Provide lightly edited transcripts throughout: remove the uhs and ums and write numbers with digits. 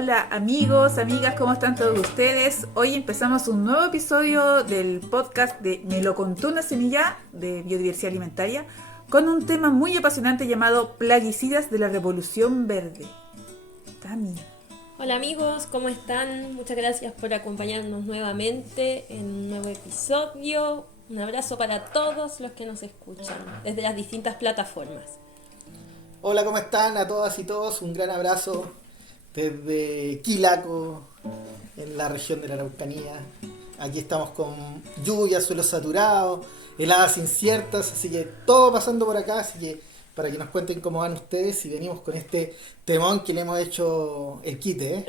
Hola amigos, amigas, ¿cómo están todos ustedes? Hoy empezamos un nuevo episodio del podcast de Me lo contó una semilla de biodiversidad alimentaria con un tema muy apasionante llamado Plaguicidas de la Revolución Verde. Tami. Hola amigos, ¿cómo están? Muchas gracias por acompañarnos nuevamente en un nuevo episodio. Un abrazo para todos los que nos escuchan desde las distintas plataformas. Hola, ¿cómo están a todas y todos? Un gran abrazo desde Quilaco, en la región de la Araucanía. Aquí estamos con lluvia, suelos saturados, heladas inciertas, así que todo pasando por acá, así que para que nos cuenten cómo van ustedes y venimos con este temón que le hemos hecho el quite, ¿eh?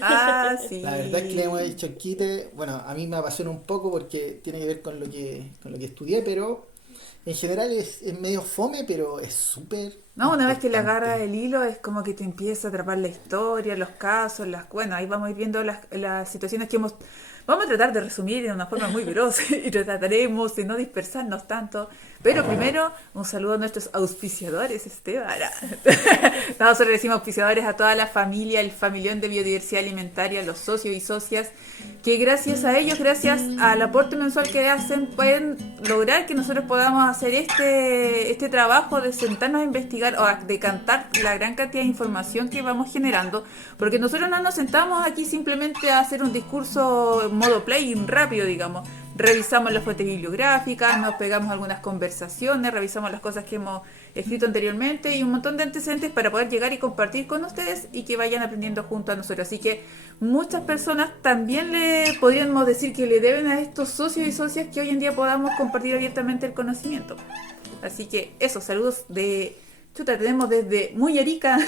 Ah, sí. La verdad es que le hemos hecho el quite. Bueno, a mí me apasiona un poco porque tiene que ver con lo que estudié, pero en general es medio fome, pero es súper No, una vez que le importante. agarras el hilo es como que te empieza a atrapar la historia, los casos, bueno, ahí vamos a ir viendo las situaciones que hemos... Vamos a tratar de resumir de una forma muy veloz y trataremos de no dispersarnos tanto. Pero primero, un saludo a nuestros auspiciadores, Esteban. Nosotros le decimos auspiciadores a toda la familia, el familión de biodiversidad alimentaria, los socios y socias, que gracias a ellos, gracias al aporte mensual que hacen, pueden lograr que nosotros podamos hacer este trabajo de sentarnos a investigar o a decantar la gran cantidad de información que vamos generando, porque nosotros no nos sentamos aquí simplemente a hacer un discurso en modo play rápido, digamos. Revisamos las fuentes bibliográficas, nos pegamos algunas conversaciones, revisamos las cosas que hemos escrito anteriormente y un montón de antecedentes para poder llegar y compartir con ustedes y que vayan aprendiendo junto a nosotros. Así que muchas personas también le podríamos decir que le deben a estos socios y socias que hoy en día podamos compartir abiertamente el conocimiento. Así que eso, saludos de... Chuta, tenemos desde muy Arica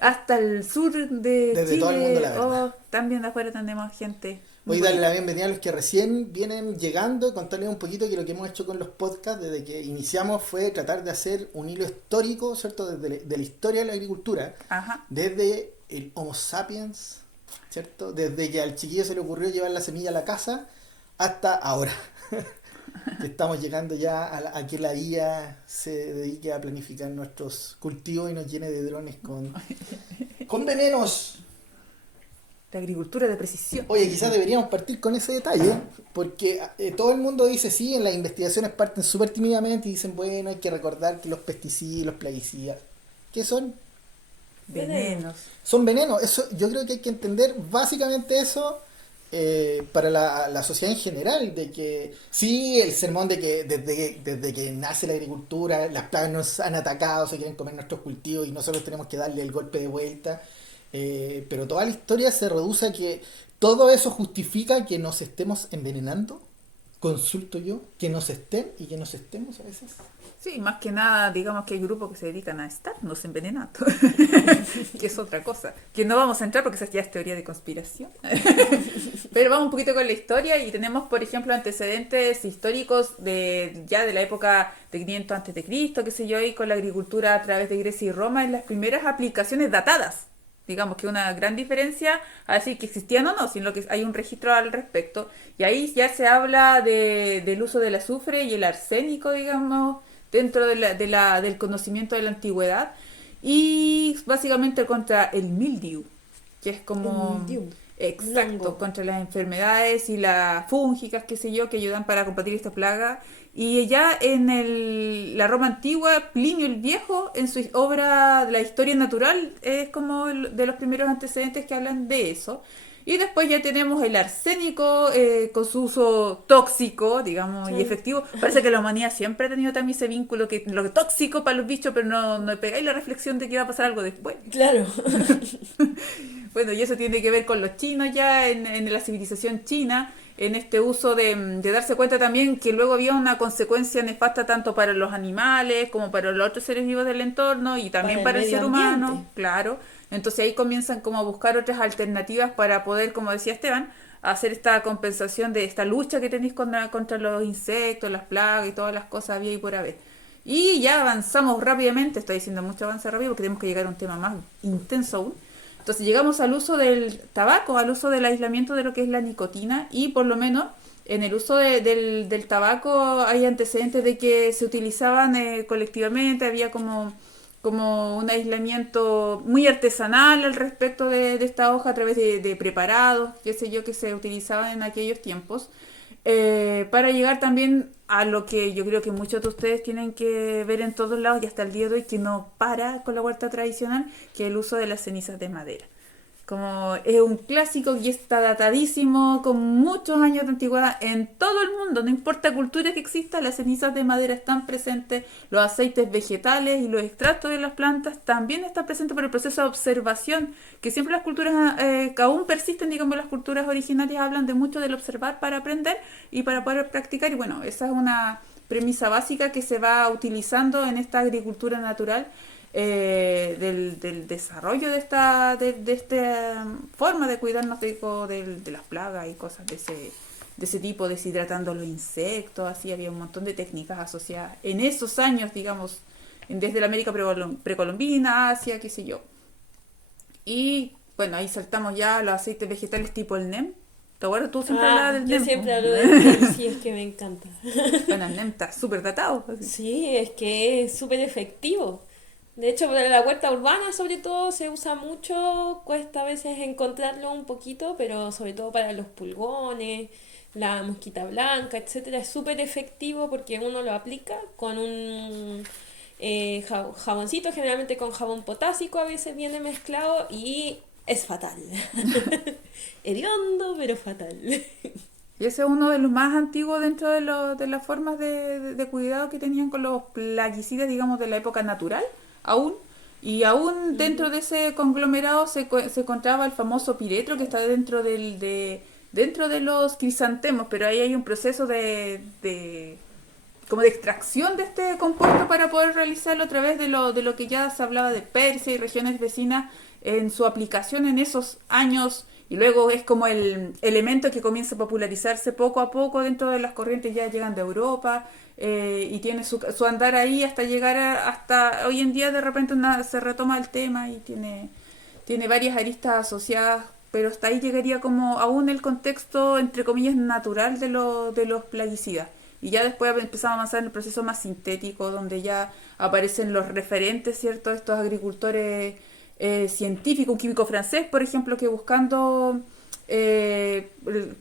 hasta el sur de Desde Chile. todo el mundo, la verdad. También de afuera tenemos gente. Hoy darle la bienvenida a los que recién vienen llegando, contarles un poquito que lo que hemos hecho con los podcasts desde que iniciamos fue tratar de hacer un hilo histórico, ¿cierto? De la historia de la agricultura, Ajá. desde el Homo sapiens, ¿cierto? Desde que al chiquillo se le ocurrió llevar la semilla a la casa hasta ahora. Que estamos llegando ya a que la IA se dedique a planificar nuestros cultivos y nos llene de drones con venenos. La agricultura de precisión. Oye, quizás deberíamos partir con ese detalle, porque todo el mundo dice sí, en las investigaciones parten súper tímidamente y dicen, bueno, hay que recordar que los pesticidas, los plaguicidas, ¿qué son? Venenos. Son venenos. Eso, yo creo que hay que entender básicamente eso para la sociedad en general, de que sí, el sermón de que desde que nace la agricultura, las plagas nos han atacado, se quieren comer nuestros cultivos y nosotros tenemos que darle el golpe de vuelta. Pero toda la historia se reduce a que todo eso justifica que nos estemos envenenando, consulto yo, que nos estén y que nos estemos a veces. Sí, más que nada, digamos que hay grupos que se dedican a estarnos envenenando, que es otra cosa, que no vamos a entrar porque esa ya es teoría de conspiración. Pero vamos un poquito con la historia y tenemos, por ejemplo, antecedentes históricos de la época de 500 antes de Cristo, qué sé yo, y con la agricultura a través de Grecia y Roma en las primeras aplicaciones datadas. Digamos que una gran diferencia a decir que existían o no, sino que hay un registro al respecto. Y ahí ya se habla del uso del azufre y el arsénico, digamos, dentro del conocimiento de la antigüedad. Y básicamente contra el mildew, que es como... El mildew. Exacto, contra las enfermedades y las fúngicas, qué sé yo, que ayudan para combatir esta plaga. Y ya en la Roma antigua, Plinio el Viejo, en su obra La Historia Natural, es como de los primeros antecedentes que hablan de eso. Y después ya tenemos el arsénico con su uso tóxico, digamos, y efectivo. Parece que la humanidad siempre ha tenido también ese vínculo que lo tóxico para los bichos, pero no pegáis la reflexión de que va a pasar algo después. Claro. Bueno, y eso tiene que ver con los chinos ya en la civilización china, en este uso de darse cuenta también que luego había una consecuencia nefasta tanto para los animales como para los otros seres vivos del entorno y también para el medio ser humano, ambiente. claro. Entonces ahí comienzan como a buscar otras alternativas para poder, como decía Esteban, hacer esta compensación de esta lucha que tenéis contra los insectos, las plagas y todas las cosas había y por haber. Y ya avanzamos rápidamente, estoy diciendo mucho avance rápido porque tenemos que llegar a un tema más intenso aún. Entonces llegamos al uso del tabaco, al uso del aislamiento de lo que es la nicotina y por lo menos en el uso del tabaco hay antecedentes de que se utilizaban colectivamente, había como como un aislamiento muy artesanal al respecto de esta hoja a través de preparados, qué sé yo, que se utilizaban en aquellos tiempos, para llegar también a lo que yo creo que muchos de ustedes tienen que ver en todos lados y hasta el día de hoy, que no para con la huerta tradicional, que es el uso de las cenizas de madera. Como es un clásico y está datadísimo, con muchos años de antigüedad en todo el mundo, no importa cultura que exista, las cenizas de madera están presentes, los aceites vegetales y los extractos de las plantas también están presentes por el proceso de observación, que siempre las culturas, que aún persisten, digamos, las culturas originarias hablan de mucho del observar para aprender y para poder practicar, y bueno, esa es una premisa básica que se va utilizando en esta agricultura natural, del desarrollo de esta forma de cuidarnos de las plagas y cosas de ese tipo, deshidratando los insectos, así había un montón de técnicas asociadas en esos años, digamos, desde la América precolombina, Asia, qué sé yo. Y bueno, ahí saltamos ya a los aceites vegetales tipo el NEM. ¿Te acuerdas? Tú siempre hablabas del yo NEM. siempre hablo del NEM, sí, es que me encanta. Bueno, el NEM está súper datado. Así. Sí, es que es súper efectivo. De hecho, para la huerta urbana sobre todo se usa mucho, cuesta a veces encontrarlo un poquito, pero sobre todo para los pulgones, la mosquita blanca, etcétera, es súper efectivo porque uno lo aplica con un jaboncito, generalmente con jabón potásico, a veces viene mezclado y es fatal. Hediondo, pero fatal. Y ese es uno de los más antiguos dentro de las formas de cuidado que tenían con los plaguicidas, digamos, de la época natural, aún. Y aún dentro de ese conglomerado se encontraba el famoso piretro, que está dentro de los crisantemos, pero ahí hay un proceso como de extracción de este compuesto para poder realizarlo a través de lo que ya se hablaba de Persia y regiones vecinas en su aplicación en esos años, y luego es como el elemento que comienza a popularizarse poco a poco dentro de las corrientes, ya llegan de Europa, y tiene su andar ahí hasta llegar hasta hoy en día. De repente se retoma el tema y tiene varias aristas asociadas, pero hasta ahí llegaría como aún el contexto, entre comillas, natural de los plaguicidas. Y ya después empezamos a avanzar en el proceso más sintético, donde ya aparecen los referentes, ¿cierto? Estos agricultores científicos, un químico francés, por ejemplo, que buscando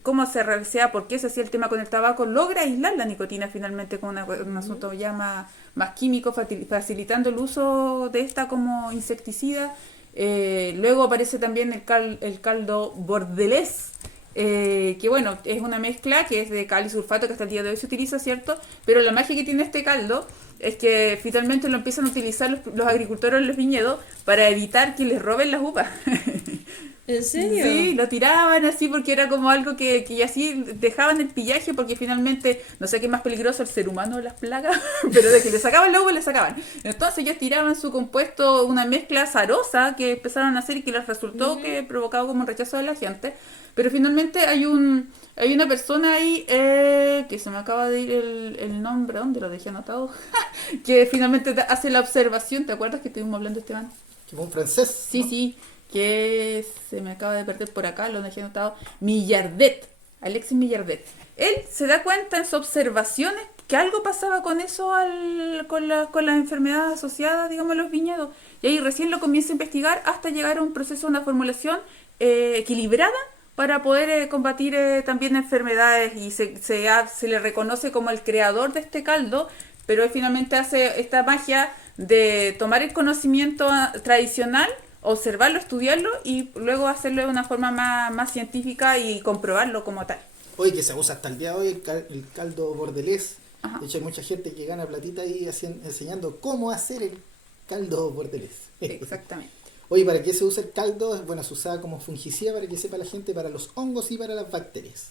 cómo se realizaba, por qué se hacía el tema con el tabaco, logra aislar la nicotina finalmente con un asunto ya más químico, facilitando el uso de esta como insecticida. Luego aparece también el caldo bordelés, que bueno, es una mezcla que es de cal y sulfato, que hasta el día de hoy se utiliza, ¿cierto? Pero la magia que tiene este caldo es que finalmente lo empiezan a utilizar los agricultores en los viñedos para evitar que les roben las uvas. ¿En serio? Sí, lo tiraban así porque era como algo que así dejaban el pillaje, porque finalmente, no sé qué es más peligroso, el ser humano o las plagas, pero de que le sacaban la uva, le sacaban. Entonces ellos tiraban su compuesto, una mezcla azarosa que empezaron a hacer y que les resultó que provocaba como un rechazo de la gente. Pero finalmente hay una persona ahí, que se me acaba de ir el nombre, ¿dónde lo dejé anotado? Que finalmente hace la observación. ¿Te acuerdas que estuvimos hablando, Esteban? Que fue un francés. Sí, ¿no? sí, que se me acaba de perder por acá, lo dejé anotado. Millardet, Alexis Millardet. Él se da cuenta en sus observaciones que algo pasaba con eso, con las enfermedades asociadas, digamos, a los viñedos. Y ahí recién lo comienza a investigar hasta llegar a un proceso, una formulación equilibrada para poder combatir también enfermedades, y se le reconoce como el creador de este caldo, pero él finalmente hace esta magia de tomar el conocimiento tradicional, observarlo, estudiarlo y luego hacerlo de una forma más científica y comprobarlo como tal. Hoy que se usa hasta el día de hoy el caldo bordelés. Ajá. De hecho hay mucha gente que gana platita ahí enseñando cómo hacer el caldo bordelés. Exactamente. Oye, ¿para qué se usa el caldo? Bueno, se usa como fungicida, para que sepa la gente, para los hongos y para las bacterias.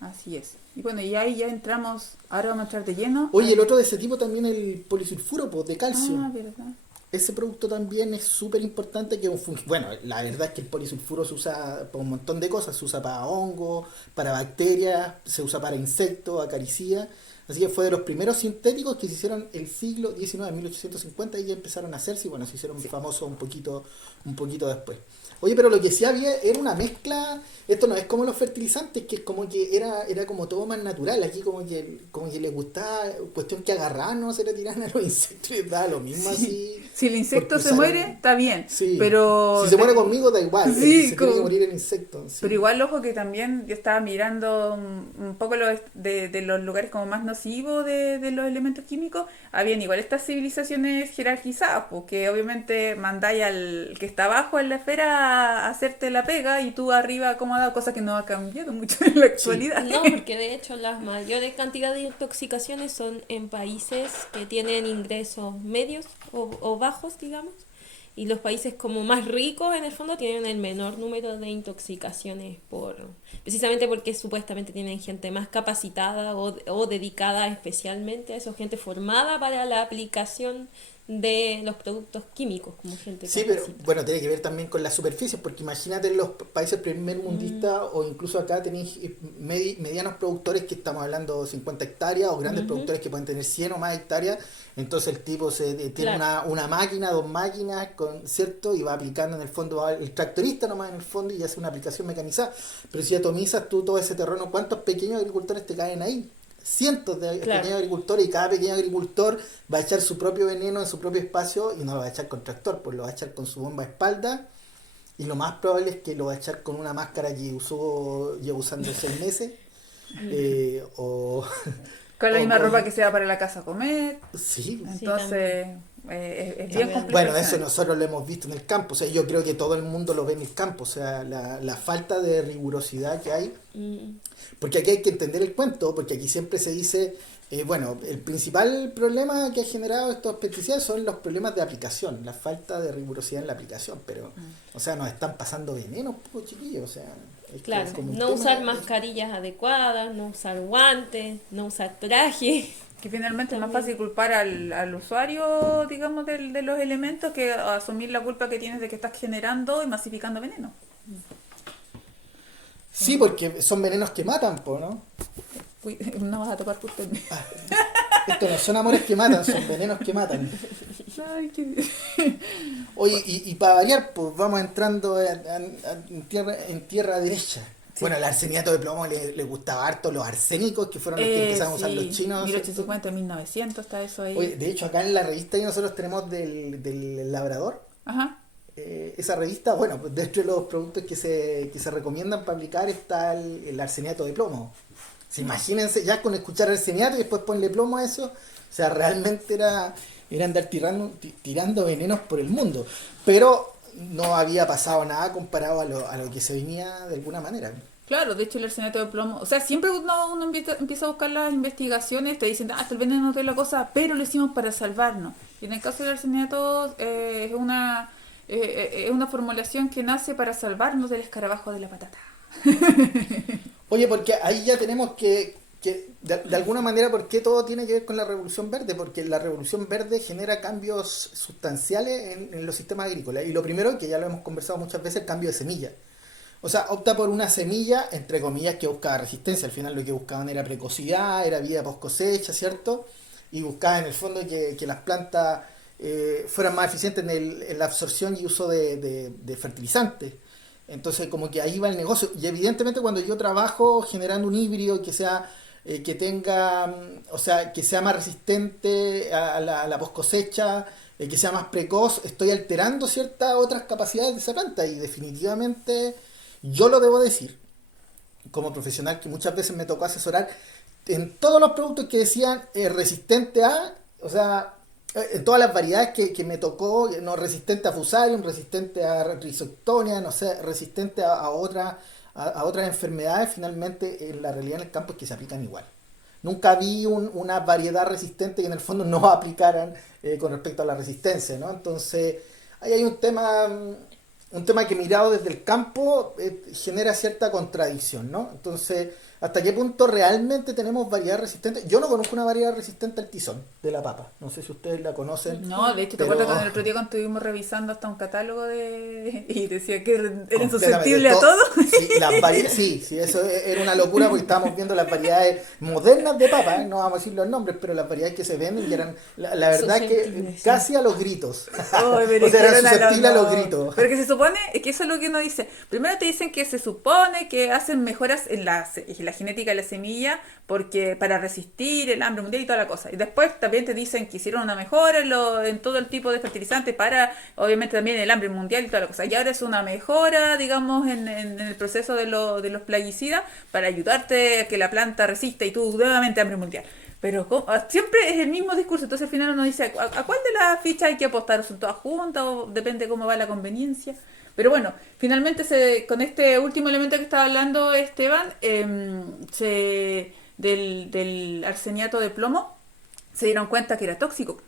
Así es. Y bueno, y ahí ya entramos, ahora vamos a entrar de lleno. Oye, el otro de ese tipo también el polisulfuro de calcio. Ah, verdad. Ese producto también es súper importante, que bueno, la verdad es que el polisulfuro se usa para un montón de cosas, se usa para hongos, para bacterias, se usa para insectos, acaricida. Así que fue de los primeros sintéticos que se hicieron el siglo XIX, 1850, y ya empezaron a hacerse, y bueno, se hicieron famosos un poquito después. Oye, pero lo que sí había era una mezcla, esto no es como los fertilizantes, que es como que era como todo más natural, aquí como que les gustaba, cuestión que agarraban, no se le tiraban a los insectos y les daba lo mismo así. Si el insecto porque se muere, está bien. Sí, Pero si se muere conmigo da igual, sí, se tiene que morir el insecto. Sí. pero igual, ojo que también yo estaba mirando un poco de los lugares como más nocivos de los elementos químicos. Habían igual estas civilizaciones jerarquizadas, porque obviamente mandáis al que está abajo en la esfera a hacerte la pega y tú arriba como ha dado, cosa que no ha cambiado mucho en la actualidad. No, porque de hecho las mayores cantidades de intoxicaciones son en países que tienen ingresos medios o bajos, digamos, y los países como más ricos en el fondo tienen el menor número de intoxicaciones precisamente porque supuestamente tienen gente más capacitada o dedicada especialmente a eso, gente formada para la aplicación de los productos químicos, como gente Sí, pero capacitada. bueno, tiene que ver también con las superficies, porque imagínate en los países primermundistas o incluso acá tenéis medianos productores que estamos hablando de 50 hectáreas o grandes productores que pueden tener 100 o más hectáreas, entonces el tipo tiene Claro. una máquina, dos máquinas, ¿cierto? Y va aplicando en el fondo, va el tractorista nomás en el fondo y hace una aplicación mecanizada, pero si atomizas tú todo ese terreno, ¿cuántos pequeños agricultores te caen ahí? Cientos de Claro. pequeños agricultores y cada pequeño agricultor va a echar su propio veneno en su propio espacio y no lo va a echar con tractor, pues lo va a echar con su bomba a espalda y lo más probable es que lo va a echar con una máscara que lleva usando 6 meses o, Con la o misma con- ropa que se va para la casa a comer. Sí, Entonces, es bien También. complejo. bueno, al eso final. nosotros lo hemos visto en el campo, o sea, yo creo que todo el mundo lo ve en el campo, o sea, la falta de rigurosidad que hay. Mm, Porque aquí hay que entender el cuento, porque aquí siempre se dice, bueno, el principal problema que ha generado estos pesticidas son los problemas de aplicación, la falta de rigurosidad en la aplicación, pero, o sea, nos están pasando venenos, pues, chiquillos, o sea, es que Claro, es como un no tema usar de- mascarillas adecuadas, no usar guantes, no usar traje. Que finalmente es más También. fácil culpar al usuario, digamos, de los elementos que asumir la culpa que tienes de que estás generando y masificando veneno. Sí, porque son venenos que matan, po, ¿no? Uy, no vas a topar justo en mí. Estos no son amores que matan, son venenos que matan. Ay, qué... Oye, y para variar, pues vamos entrando en tierra derecha. Sí. Bueno, el arseniato de plomo le gustaba harto, los arsénicos que fueron los que empezaron a usar los chinos. 1850, 1900 está eso ahí. Oye, de hecho, acá en la revista que nosotros tenemos del Labrador, Ajá. esa revista, bueno, pues dentro de los productos que se recomiendan para aplicar está el arseniato de plomo. O sea, imagínense, ya con escuchar arseniato y después ponerle plomo a eso, o sea, realmente era andar tirando venenos por el mundo. Pero no había pasado nada comparado a lo que se venía de alguna manera. Claro, de hecho el arseniato de plomo, o sea, siempre uno empieza a buscar las investigaciones, te dicen, el veneno no es la cosa, pero lo hicimos para salvarnos. Y en el caso del arseniato es una formulación que nace para salvarnos del escarabajo de la patata. Oye, porque ahí ya tenemos que de alguna manera, ¿por qué todo tiene que ver con la Revolución Verde? Porque la Revolución Verde genera cambios sustanciales en los sistemas agrícolas. Y lo primero, que ya lo hemos conversado muchas veces, el cambio de semilla. O sea, opta por una semilla, entre comillas, que buscaba resistencia. Al final lo que buscaban era precocidad, era vida post cosecha, ¿cierto? Y buscaban en el fondo que las plantas fueran más eficientes en la absorción y uso de fertilizantes. Entonces, como que ahí va el negocio. Y evidentemente cuando yo trabajo generando un híbrido que sea que tenga, o sea, que sea más resistente a la post cosecha, que sea más precoz, estoy alterando ciertas otras capacidades de esa planta y definitivamente yo lo debo decir como profesional que muchas veces me tocó asesorar en todos los productos que decían resistente a, o sea, en todas las variedades que me tocó, no resistente a fusarium, resistente a rhizoctonia, no sé, resistente a otras enfermedades, finalmente en la realidad en el campo es que se aplican igual. Nunca vi una variedad resistente que en el fondo no aplicaran con respecto a la resistencia, ¿no? Entonces, ahí hay un tema que mirado desde el campo genera cierta contradicción, ¿no? Entonces, hasta qué punto realmente tenemos variedad resistente. Yo no conozco una variedad resistente al tizón de la papa. No sé si ustedes la conocen. No, de hecho, te pero- acuerdas cuando el otro día cuando estuvimos revisando hasta un catálogo y decía que eran Completamente susceptibles a todo. Sí, sí, eso era una locura porque estábamos viendo las variedades modernas de papa, no vamos a decir los nombres, pero las variedades que se venden y eran, la verdad que Susceptibles, sí. casi a los gritos. Ay, pero O sea, eran dijeron susceptibles a los no. gritos. Pero que se supone, es que eso es lo que uno dice. Primero te dicen que se supone que hacen mejoras en la genética de la semilla porque para resistir el hambre mundial y toda la cosa. Y después también te dicen que hicieron una mejora en todo el tipo de fertilizantes para, obviamente, también el hambre mundial y toda la cosa. Y ahora es una mejora, digamos, en el proceso de los plaguicidas para ayudarte a que la planta resista y tú nuevamente hambre mundial. Pero siempre es el mismo discurso, entonces al final uno dice, ¿a cuál de las fichas hay que apostar? ¿Son todas juntas o depende cómo va la conveniencia? Pero bueno, finalmente con este último elemento que estaba hablando Esteban, del arseniato de plomo, se dieron cuenta que era tóxico.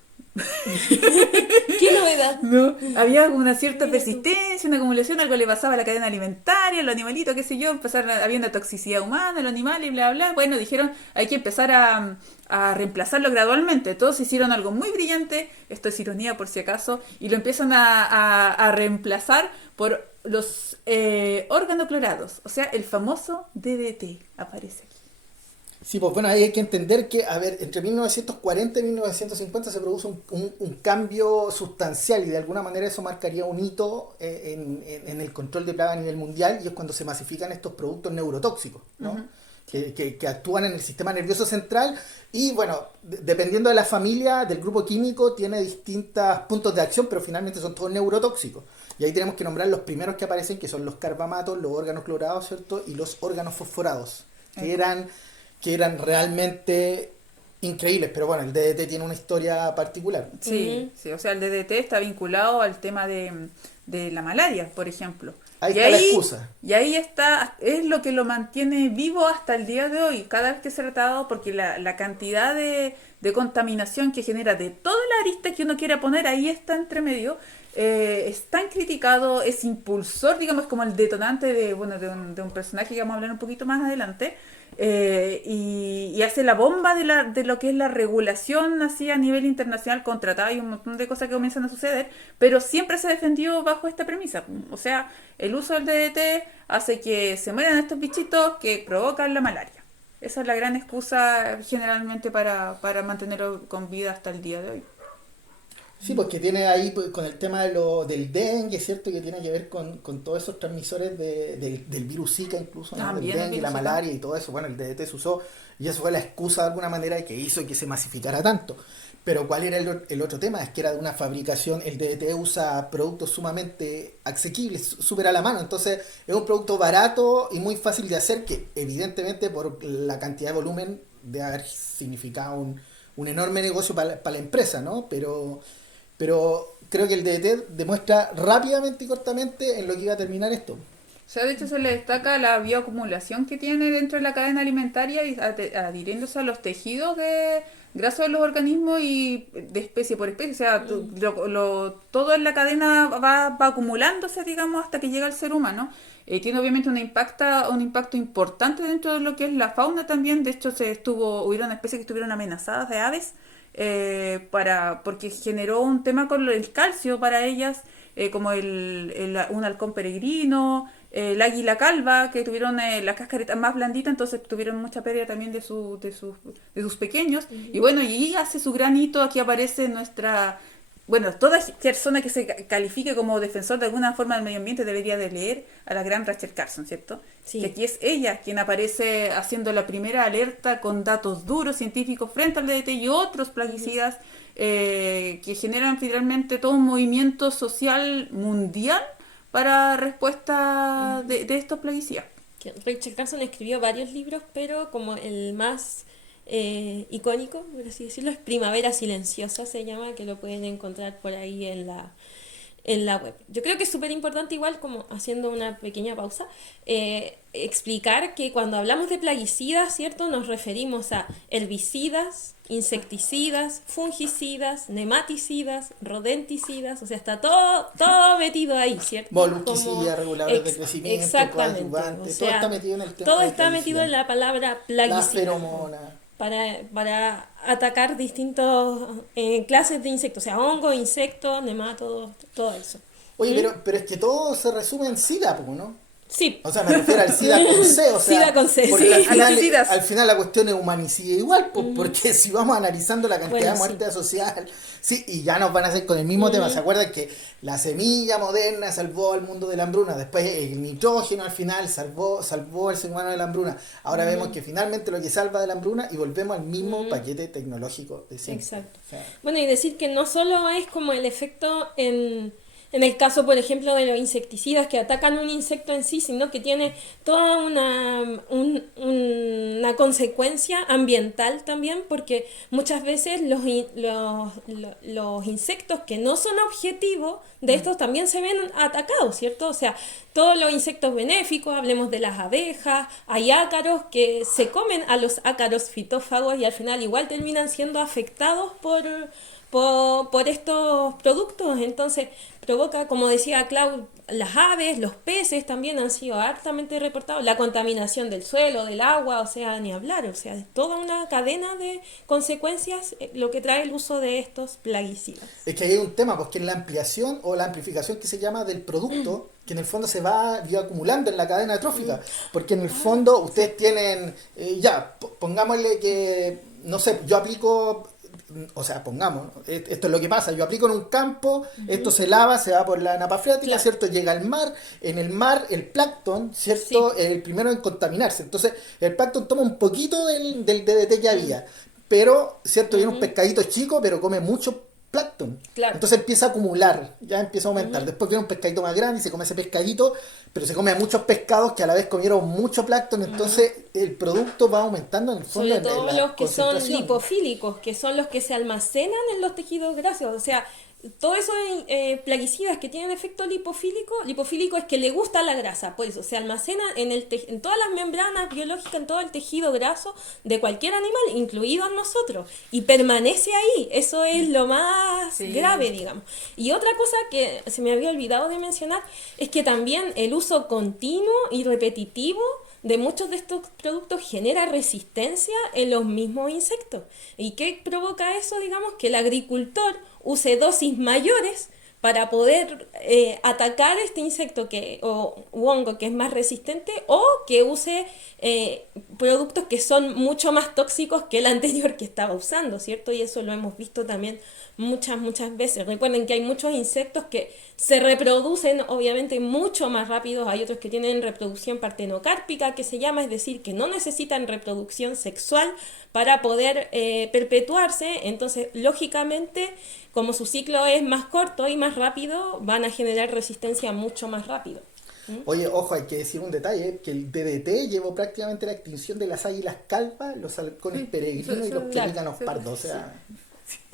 ¡Qué novedad! No, había una cierta Mira tú. persistencia, una acumulación, algo le pasaba a la cadena alimentaria, los animalitos, qué sé yo, había una toxicidad humana en los animales, bla, bla. Bueno, dijeron, hay que empezar a reemplazarlo gradualmente. Todos hicieron algo muy brillante, esto es ironía por si acaso, y lo empiezan a reemplazar por los organoclorados, o sea, el famoso DDT aparece aquí. Sí, pues bueno, ahí hay que entender que, a ver, entre 1940 y 1950 se produce un cambio sustancial y de alguna manera eso marcaría un hito en el control de plagas a nivel mundial y es cuando se masifican estos productos neurotóxicos, ¿no? Ujú. Que actúan en el sistema nervioso central y bueno, dependiendo de la familia, del grupo químico, tiene distintos puntos de acción, pero finalmente son todos neurotóxicos. Y ahí tenemos que nombrar los primeros que aparecen, que son los carbamatos, los órganos clorados, ¿cierto? Y los órganos fosforados, que eran realmente increíbles, pero bueno, el DDT tiene una historia particular. Sí, sí, o sea, el DDT está vinculado al tema de la malaria, por ejemplo. Ahí está la excusa. Y ahí está, es lo que lo mantiene vivo hasta el día de hoy, cada vez que se ha tratado, porque la cantidad de contaminación que genera de toda la arista que uno quiera poner, ahí está entre medio, es tan criticado, es impulsor, digamos, como el detonante de un personaje que vamos a hablar un poquito más adelante, y hace la bomba de lo que es la regulación así a nivel internacional contratada y un montón de cosas que comienzan a suceder, pero siempre se defendió bajo esta premisa. O sea, el uso del DDT hace que se mueran estos bichitos que provocan la malaria. Esa es la gran excusa generalmente para mantenerlo con vida hasta el día de hoy. Sí, porque tiene ahí pues, con el tema del dengue, ¿cierto? Que tiene que ver con todos esos transmisores del virus Zika incluso, ¿no? También Del el dengue, virus la Zika. malaria y todo eso. Bueno, el DDT se usó y eso fue la excusa de alguna manera que hizo que se masificara tanto. Pero ¿cuál era el otro tema? Es que era de una fabricación, el DDT usa productos sumamente asequibles, súper a la mano. Entonces es un producto barato y muy fácil de hacer que evidentemente por la cantidad de volumen debe haber significado un enorme negocio para la empresa, ¿no? Pero creo que el DDT demuestra rápidamente y cortamente en lo que iba a terminar esto. O sea, de hecho se le destaca la bioacumulación que tiene dentro de la cadena alimentaria y adhiriéndose a los tejidos grasos de los organismos y de especie por especie. O sea, todo en la cadena va acumulándose, digamos, hasta que llega al ser humano. Tiene obviamente un impacto importante dentro de lo que es la fauna también. De hecho, hubieron especies que estuvieron amenazadas de aves porque generó un tema con el calcio para ellas, como un halcón peregrino, el águila calva, que tuvieron la cascareta más blandita, entonces tuvieron mucha pérdida también de sus pequeños. Y bueno, y hace su granito, aquí aparece toda persona que se califique como defensor de alguna forma del medio ambiente debería de leer a la gran Rachel Carson, ¿cierto? Sí. Que aquí es ella quien aparece haciendo la primera alerta con datos duros científicos frente al DDT y otros plaguicidas que generan finalmente todo un movimiento social mundial para respuesta de estos plaguicidas. Que Rachel Carson escribió varios libros, pero como el más icónico, por así decirlo, es Primavera Silenciosa, se llama, que lo pueden encontrar por ahí en la web. Yo creo que es súper importante, igual como haciendo una pequeña pausa, explicar que cuando hablamos de plaguicidas, ¿cierto? Nos referimos a herbicidas, insecticidas, fungicidas, nematicidas, rodenticidas, o sea, está todo metido ahí, ¿cierto? Molusquicidas, reguladores de crecimiento, exactamente, coadyuvantes, o todo sea, está metido en el tema todo de está metido en plaguicida. la palabra La plaguicida. feromona. Para atacar distintos clases de insectos, o sea, hongos, insectos, nematodos, todo eso. Oye, pero es que todo se resume en SIDA, po, ¿no? Sí. O sea, me refiero al SIDA con C, o sea, SIDA con C, porque sí. al A final, las SIDAs. al final la cuestión es humanicida igual, porque si vamos analizando la cantidad Bueno, de muerte sí. asociada, sí, y ya nos van a hacer con el mismo tema, ¿se acuerdan que la semilla moderna salvó al mundo de la hambruna? Después el nitrógeno al final salvó al ser humano de la hambruna. Ahora vemos que finalmente lo que salva de la hambruna y volvemos al mismo paquete tecnológico de siempre. Exacto. O sea, Bueno, y decir que no solo es como el efecto en el caso, por ejemplo, de los insecticidas que atacan un insecto en sí, sino que tiene toda una consecuencia ambiental también, porque muchas veces los insectos que no son objetivos de estos también se ven atacados, ¿cierto? O sea, todos los insectos benéficos, hablemos de las abejas, hay ácaros que se comen a los ácaros fitófagos y al final igual terminan siendo afectados por estos productos. Entonces provoca, como decía Clau, las aves, los peces también han sido hartamente reportados, la contaminación del suelo, del agua, o sea, ni hablar, o sea, es toda una cadena de consecuencias lo que trae el uso de estos plaguicidas. es que hay un tema, pues que es la ampliación o la amplificación que se llama del producto, que en el fondo se va acumulando en la cadena trófica, porque en el fondo ustedes tienen, pongámosle que, no sé, yo aplico, o sea, pongamos, esto es lo que pasa, yo aplico en un campo, esto se lava, se va por la napa freática, Claro. ¿cierto? Llega al mar, en el mar el plancton, ¿cierto? Sí. Es el primero en contaminarse, entonces el plancton toma un poquito del DDT que había, pero, ¿cierto? Viene un pescadito chico, pero come mucho plancton. Claro. Entonces empieza a acumular, ya empieza a aumentar. Después viene un pescadito más grande y se come ese pescadito, pero se come a muchos pescados que a la vez comieron mucho plancton, entonces el producto va aumentando en el fondo. Sobre todo en la los que son concentración. lipofílicos, que son los que se almacenan en los tejidos grasos. O sea, todos esos plaguicidas que tienen efecto lipofílico es que le gusta la grasa, por eso se almacena en todas las membranas biológicas, en todo el tejido graso de cualquier animal, incluidos nosotros, y permanece ahí. Eso es lo más grave, digamos. Y otra cosa que se me había olvidado de mencionar es que también el uso continuo y repetitivo de muchos de estos productos genera resistencia en los mismos insectos. ¿Y qué provoca eso? Digamos que el agricultor use dosis mayores para poder atacar este insecto u hongo que es más resistente, o que use productos que son mucho más tóxicos que el anterior que estaba usando, ¿cierto? Y eso lo hemos visto también muchas veces. Recuerden que hay muchos insectos que se reproducen obviamente mucho más rápido, hay otros que tienen reproducción partenocárpica que se llama, es decir, que no necesitan reproducción sexual para poder perpetuarse. Entonces, lógicamente, como su ciclo es más corto y más rápido, van a generar resistencia mucho más rápido. Oye, ojo, hay que decir un detalle, que el DDT llevó prácticamente la extinción de las águilas calvas, los halcones peregrinos y los claro, pelícanos pardos, o sea...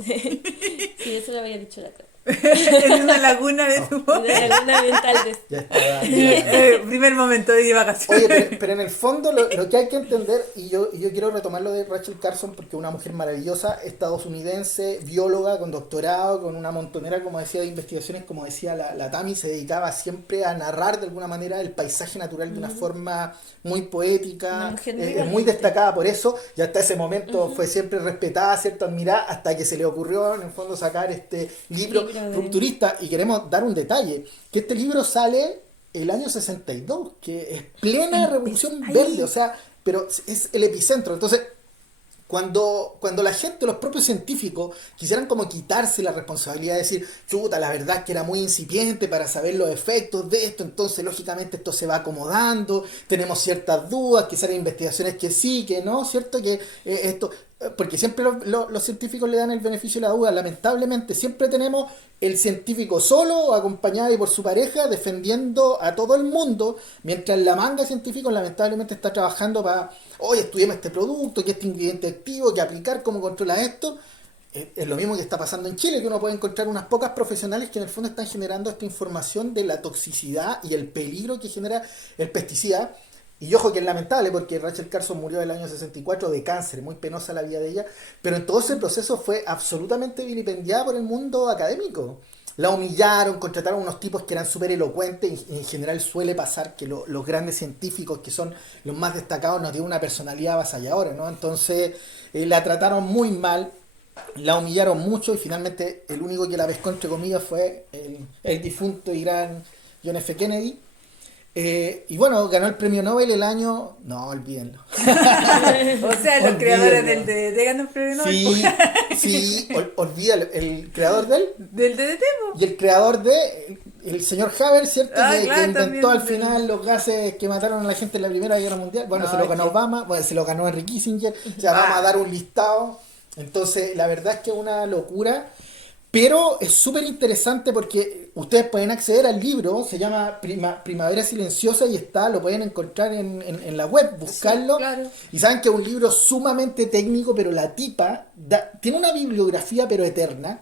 Sí, eso lo había dicho la Clara. En una laguna de tu De la laguna mental de... Ya está. primer momento de divagación. Oye, pero en el fondo lo que hay que entender, y yo quiero retomar lo de Rachel Carson, porque es una mujer maravillosa, estadounidense, bióloga, con doctorado, con una montonera, como decía, de investigaciones, como decía la Tami, se dedicaba siempre a narrar de alguna manera el paisaje natural de una forma muy Una poética, mujer muy brillante. destacada por eso, y hasta ese momento fue siempre respetada, ¿cierto? Admirada, hasta que se le ocurrió en el fondo sacar este libro rupturista. Y queremos dar un detalle, que este libro sale el año 62, que es plena revolución verde, o sea, pero es el epicentro. Entonces, cuando la gente, los propios científicos, quisieran como quitarse la responsabilidad de decir, chuta, la verdad es que era muy incipiente para saber los efectos de esto, entonces lógicamente esto se va acomodando, tenemos ciertas dudas, quizás hay investigaciones que sí, que no, ¿cierto? Que esto... Porque siempre los científicos le dan el beneficio de la duda. Lamentablemente siempre tenemos el científico solo o acompañado y por su pareja defendiendo a todo el mundo, mientras la manga de científicos lamentablemente está trabajando para, oye, estudiemos este producto, que este ingrediente activo, que aplicar, cómo controla esto. es lo mismo que está pasando en Chile, que uno puede encontrar unas pocas profesionales que en el fondo están generando esta información de la toxicidad y el peligro que genera el pesticida. Y ojo que es lamentable porque Rachel Carson murió en el año 64 de cáncer, muy penosa la vida de ella, pero en todo ese proceso fue absolutamente vilipendiada por el mundo académico. La humillaron, contrataron unos tipos que eran súper elocuentes y en general suele pasar que los grandes científicos que son los más destacados no tienen una personalidad avasalladora, ¿no? Entonces la trataron muy mal, la humillaron mucho y finalmente el único que la pescó entre comillas fue el difunto y gran John F. Kennedy. Y bueno, ganó el premio Nobel el año... No, olvídenlo. O sea, los creadores del DDT ganan el premio Nobel. Sí, sí, olvídalo. El creador Del DDT, po. y el creador de el señor Haber, ¿cierto? Ah, que claro, inventó al también. final los gases que mataron a la gente en la Primera Guerra Mundial. Bueno, se lo ganó Obama, bueno, se lo ganó Henry Kissinger. O sea, vamos a dar un listado. Entonces, la verdad es que es una locura. Pero es súper interesante porque ustedes pueden acceder al libro, se llama Primavera Silenciosa y lo pueden encontrar en la web, buscarlo. Sí, claro. Y saben que es un libro sumamente técnico, pero la tipa tiene una bibliografía pero eterna.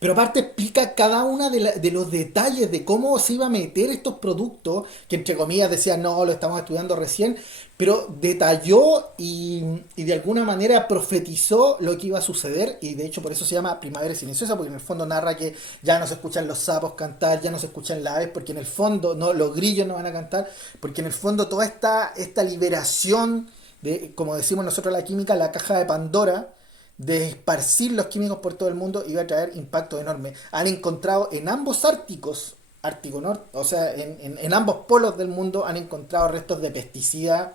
Pero aparte explica cada uno de los detalles de cómo se iba a meter estos productos, que entre comillas decían, no, lo estamos estudiando recién, pero detalló y de alguna manera profetizó lo que iba a suceder, y de hecho por eso se llama Primavera Silenciosa, porque en el fondo narra que ya no se escuchan los sapos cantar, ya no se escuchan las aves, porque en el fondo no, los grillos no van a cantar, porque en el fondo toda esta liberación de, como decimos nosotros la química, la caja de Pandora, de esparcir los químicos por todo el mundo iba a traer impactos enormes. Han encontrado en ambos Ártico Norte, o sea, en ambos polos del mundo han encontrado restos de pesticidas,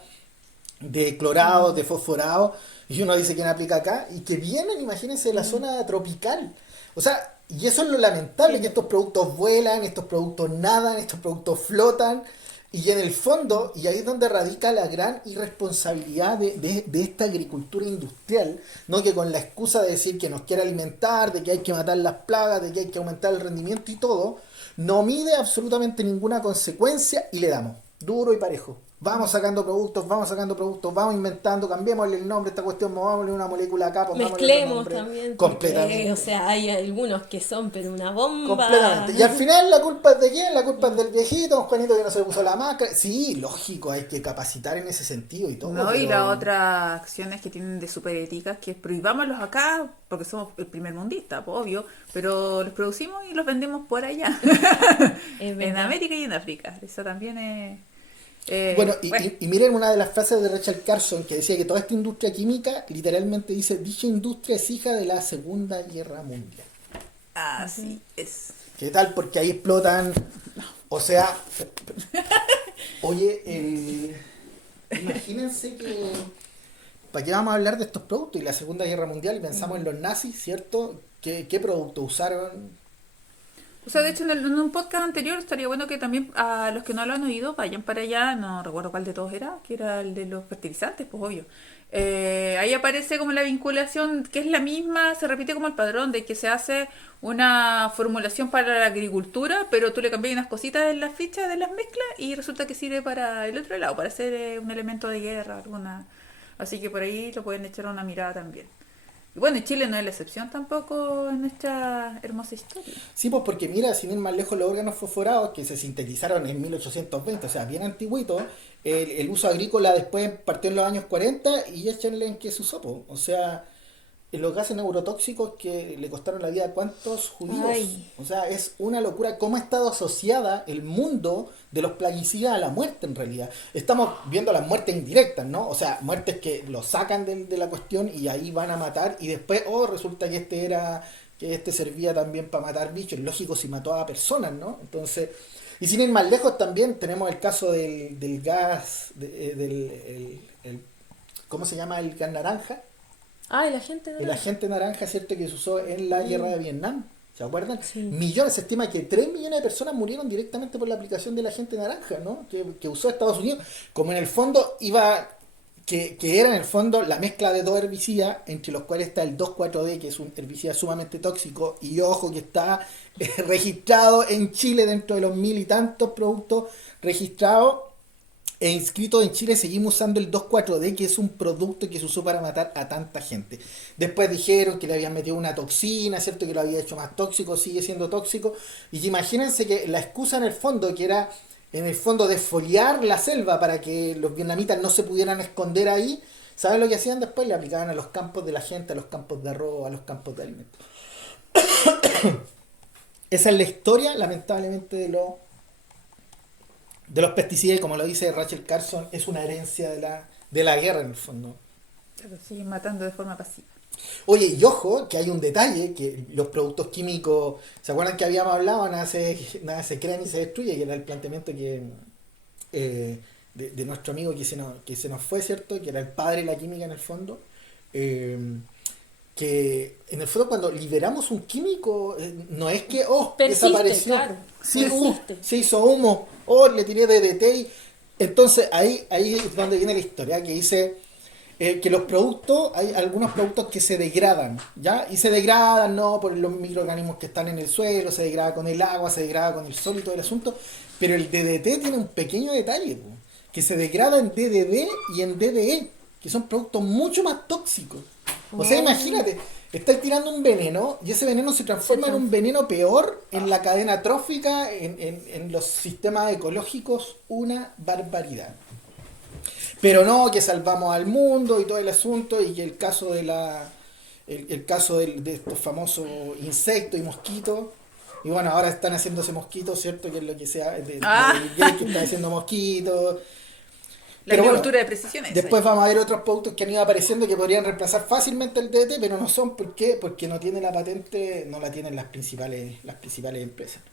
de clorados, de fosforados, y uno dice quién aplica acá, y que vienen, imagínense, de la zona tropical. O sea, y eso es lo lamentable, que estos productos vuelan, estos productos nadan, estos productos flotan, y en el fondo, y ahí es donde radica la gran irresponsabilidad de esta agricultura industrial, ¿no? Que con la excusa de decir que nos quiere alimentar, de que hay que matar las plagas, de que hay que aumentar el rendimiento y todo, no mide absolutamente ninguna consecuencia y le damos duro y parejo. Vamos sacando productos, vamos inventando, cambiémosle el nombre a esta cuestión, movámosle una molécula acá, pongámosle otro Mezclemos nombre. también. Completamente. Porque, o sea, hay algunos que son, pero una bomba. Completamente. Y al final la culpa es de quién, la culpa es del viejito, un Juanito que no se le puso la máscara. Sí, lógico, hay que capacitar en ese sentido y todo. No, pero... y las otras acciones que tienen de superéticas, que es prohibámoslos acá, porque somos el primer mundista, pues, obvio, pero los producimos y los vendemos por allá. Es En verdad. América y en África. Eso también es... Bueno, y miren una de las frases de Rachel Carson que decía que toda esta industria química literalmente dice, dicha industria es hija de la Segunda Guerra Mundial. Así es. ¿Qué tal? Porque ahí explotan, o sea, oye, imagínense que, ¿para qué vamos a hablar de estos productos? Y la Segunda Guerra Mundial, pensamos en los nazis, ¿cierto? ¿Qué producto usaron? O sea, de hecho, en un podcast anterior estaría bueno que también a los que no lo han oído vayan para allá. No recuerdo cuál de todos era, que era el de los fertilizantes, pues obvio. Ahí aparece como la vinculación, que es la misma, se repite como el padrón de que se hace una formulación para la agricultura, pero tú le cambias unas cositas en las fichas de las mezclas y resulta que sirve para el otro lado, para hacer un elemento de guerra, alguna. Así que por ahí lo pueden echar una mirada también. Y bueno, Chile no es la excepción tampoco en nuestra hermosa historia. Sí, pues porque mira, sin ir más lejos, los órganos fosforados que se sintetizaron en 1820, o sea, bien antiguito, el uso agrícola después partió en los años 40 y échenle en que se usó, po. O sea, los gases neurotóxicos que le costaron la vida a cuántos judíos. Ay. O sea, es una locura cómo ha estado asociada el mundo de los plaguicidas a la muerte en realidad. Estamos viendo las muertes indirectas, ¿no? O sea, muertes que lo sacan de la cuestión y ahí van a matar y después, resulta que este servía también para matar bichos. Lógico, si mató a personas, ¿no? Entonces, y sin ir más lejos también tenemos el caso del gas, ¿cómo se llama? El gas naranja. Ay, la gente no. El agente naranja, ¿cierto? Que se usó en la guerra de Vietnam. ¿Se acuerdan? Sí. Millones, se estima que 3 millones de personas murieron directamente por la aplicación del agente naranja, ¿no? Que usó Estados Unidos. Como en el fondo que era en el fondo la mezcla de dos herbicidas, entre los cuales está el 2,4-D, que es un herbicida sumamente tóxico, y ojo que está registrado en Chile dentro de los 1000 y tantos productos registrados. e inscritos en Chile seguimos usando el 2,4-D, que es un producto que se usó para matar a tanta gente. Después dijeron que le habían metido una toxina, ¿cierto? Que lo había hecho más tóxico, sigue siendo tóxico. Y imagínense que la excusa en el fondo, que era en el fondo desfoliar la selva para que los vietnamitas no se pudieran esconder ahí, ¿saben lo que hacían después? Le aplicaban a los campos de la gente, a los campos de arroz, a los campos de alimentos. Esa es la historia, lamentablemente, de los pesticidas, y como lo dice Rachel Carson, es una herencia de la guerra en el fondo. Pero siguen matando de forma pasiva. Oye, y ojo, que hay un detalle, que los productos químicos, ¿se acuerdan que habíamos hablado? Nada se crea ni se destruye, que era el planteamiento que de nuestro amigo que se nos fue, ¿cierto? Que era el padre de la química en el fondo. Que en el fondo cuando liberamos un químico, no es que, Persiste, desapareció. claro, Sí, persiste. se hizo humo, le tiré DDT. Entonces ahí es donde viene la historia, que dice que los productos, hay algunos productos que se degradan, ¿ya? Y se degradan, ¿no? Por los microorganismos que están en el suelo, se degrada con el agua, se degrada con el sol y todo el asunto. Pero el DDT tiene un pequeño detalle, po, que se degrada en DDD y en DDE, que son productos mucho más tóxicos. O sea, imagínate, estáis tirando un veneno y ese veneno se transforma en un veneno peor en la cadena trófica, en los sistemas ecológicos, una barbaridad. Pero no, que salvamos al mundo y todo el asunto, y que el caso el caso de estos famosos insectos y mosquitos. Y bueno, ahora están haciéndose mosquitos, ¿cierto? Que es lo que sea, de Bill Gates, que está haciendo mosquitos. La agricultura de precisión. Después vamos a ver otros productos que han ido apareciendo que podrían reemplazar fácilmente el DDT, pero no son. ¿Por qué? Porque no tiene la patente, no la tienen las principales empresas.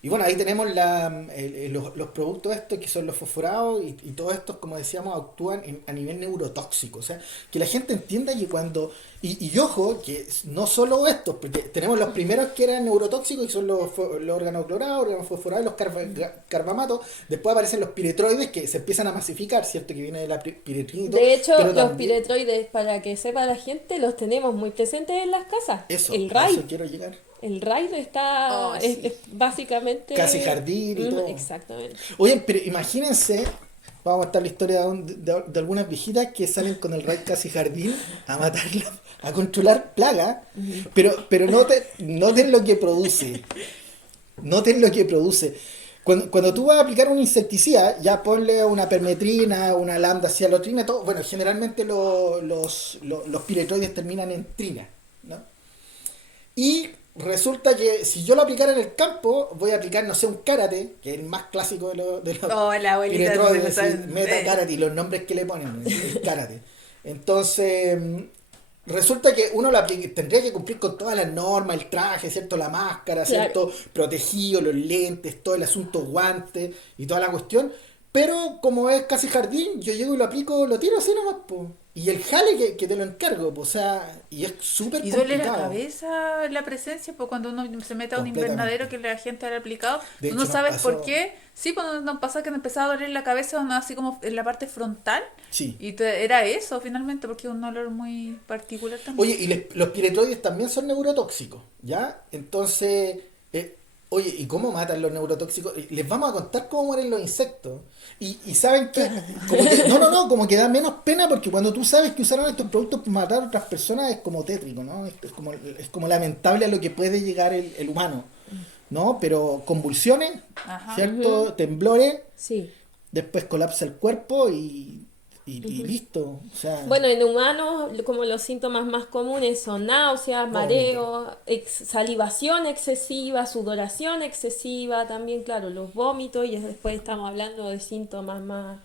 Y bueno, ahí tenemos los productos estos que son los fosforados, y todos estos, como decíamos, actúan a nivel neurotóxico. O sea, que la gente entienda que cuando... Y ojo, que no solo estos, porque tenemos los primeros que eran neurotóxicos, que son los organoclorados, organofosforados, los carbamatos. Después aparecen los piretroides, que se empiezan a masificar, ¿cierto? Que viene de la piretrina. De hecho, los piretroides, para que sepa la gente, los tenemos muy presentes en las casas. Eso, el a RAID. eso quiero llegar. El RAID está es básicamente... Casi jardín y todo. Exactamente. Oye, pero imagínense, vamos a contar la historia de algunas viejitas que salen con el RAID Casi Jardín a matarla, a controlar plagas, pero noten lo que produce. Noten lo que produce. Cuando tú vas a aplicar un insecticida, ya ponle una permetrina, una lambda cialotrina, todo. Bueno, generalmente los piretroides terminan en trina, ¿no? Y resulta que si yo lo aplicara en el campo, voy a aplicar, no sé, un karate, que es el más clásico de los la abuelita piretroides, meta karate, y los nombres que le ponen, el karate. Entonces, resulta que uno tendría que cumplir con todas las normas, el traje, ¿cierto? La máscara, ¿cierto? Claro. Protegido, los lentes, todo el asunto, guantes y toda la cuestión. Pero como es Casi Jardín, yo llego y lo aplico, lo tiro así nomás, po. Y el jale que te lo encargo, po, o sea, y es súper complicado. Y duele la cabeza la presencia, pues cuando uno se mete a un invernadero que la gente ha aplicado, De uno hecho, sabe nos por pasó- qué. Sí, cuando nos pasó que nos empezaba a doler la cabeza, así como en la parte frontal. Sí. Y era eso finalmente, porque es un olor muy particular también. Oye, y los piretroides también son neurotóxicos, ¿ya? Entonces, oye, ¿y cómo matan los neurotóxicos? Les vamos a contar cómo mueren los insectos. Y ¿saben qué? Como que da menos pena, porque cuando tú sabes que usaron estos productos para matar a otras personas es como tétrico, ¿no? Es como lamentable a lo que puede llegar el humano, ¿no? Pero convulsiones, Ajá. ¿cierto? Temblores, Sí. después colapsa el cuerpo y listo. O sea, Bueno, en humanos, como los síntomas más comunes son náuseas, mareo, salivación excesiva, sudoración excesiva, también, claro, los vómitos, y después estamos hablando de síntomas más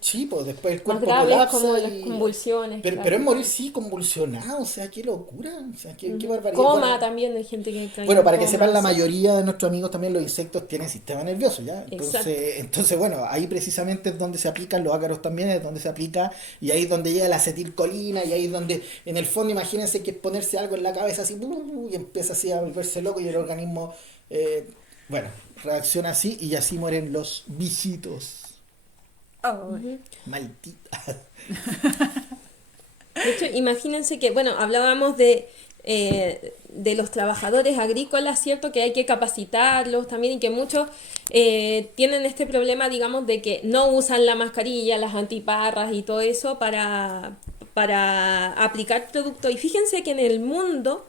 sí, pues después el más cuerpo graves, colapsa como las y... convulsiones. Pero claro. es morir, sí, convulsionado, o sea, qué locura, o sea, qué barbaridad. Coma Bueno, también, hay gente que cae bueno, en para que coma, sepan, la sí. mayoría de nuestros amigos también, los insectos tienen sistema nervioso, ¿ya? Exacto. Entonces, bueno, ahí precisamente es donde se aplican los ácaros también, es donde se aplica, y ahí es donde llega la acetilcolina, y ahí es donde, en el fondo, imagínense que es ponerse algo en la cabeza así, y empieza así a volverse loco, y el organismo, bueno, reacciona así, y así mueren los bichitos. Oh, Maldita. De hecho, imagínense que, bueno, hablábamos de de los trabajadores agrícolas, ¿cierto? Que hay que capacitarlos también y que muchos tienen este problema, digamos, de que no usan la mascarilla, las antiparras y todo eso para aplicar productos. Y fíjense que en el mundo,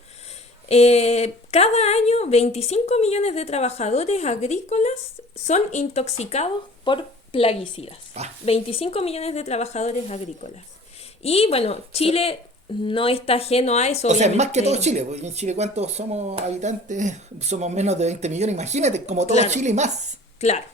cada año 25 millones de trabajadores agrícolas son intoxicados por plaguicidas. 25 millones de trabajadores agrícolas. Y bueno, Chile no está ajeno a eso. O sea, es más que todo obviamente. Chile, porque en Chile, ¿cuántos somos habitantes? Somos menos de 20 millones, imagínate, como todo Claro. Chile y más. Claro.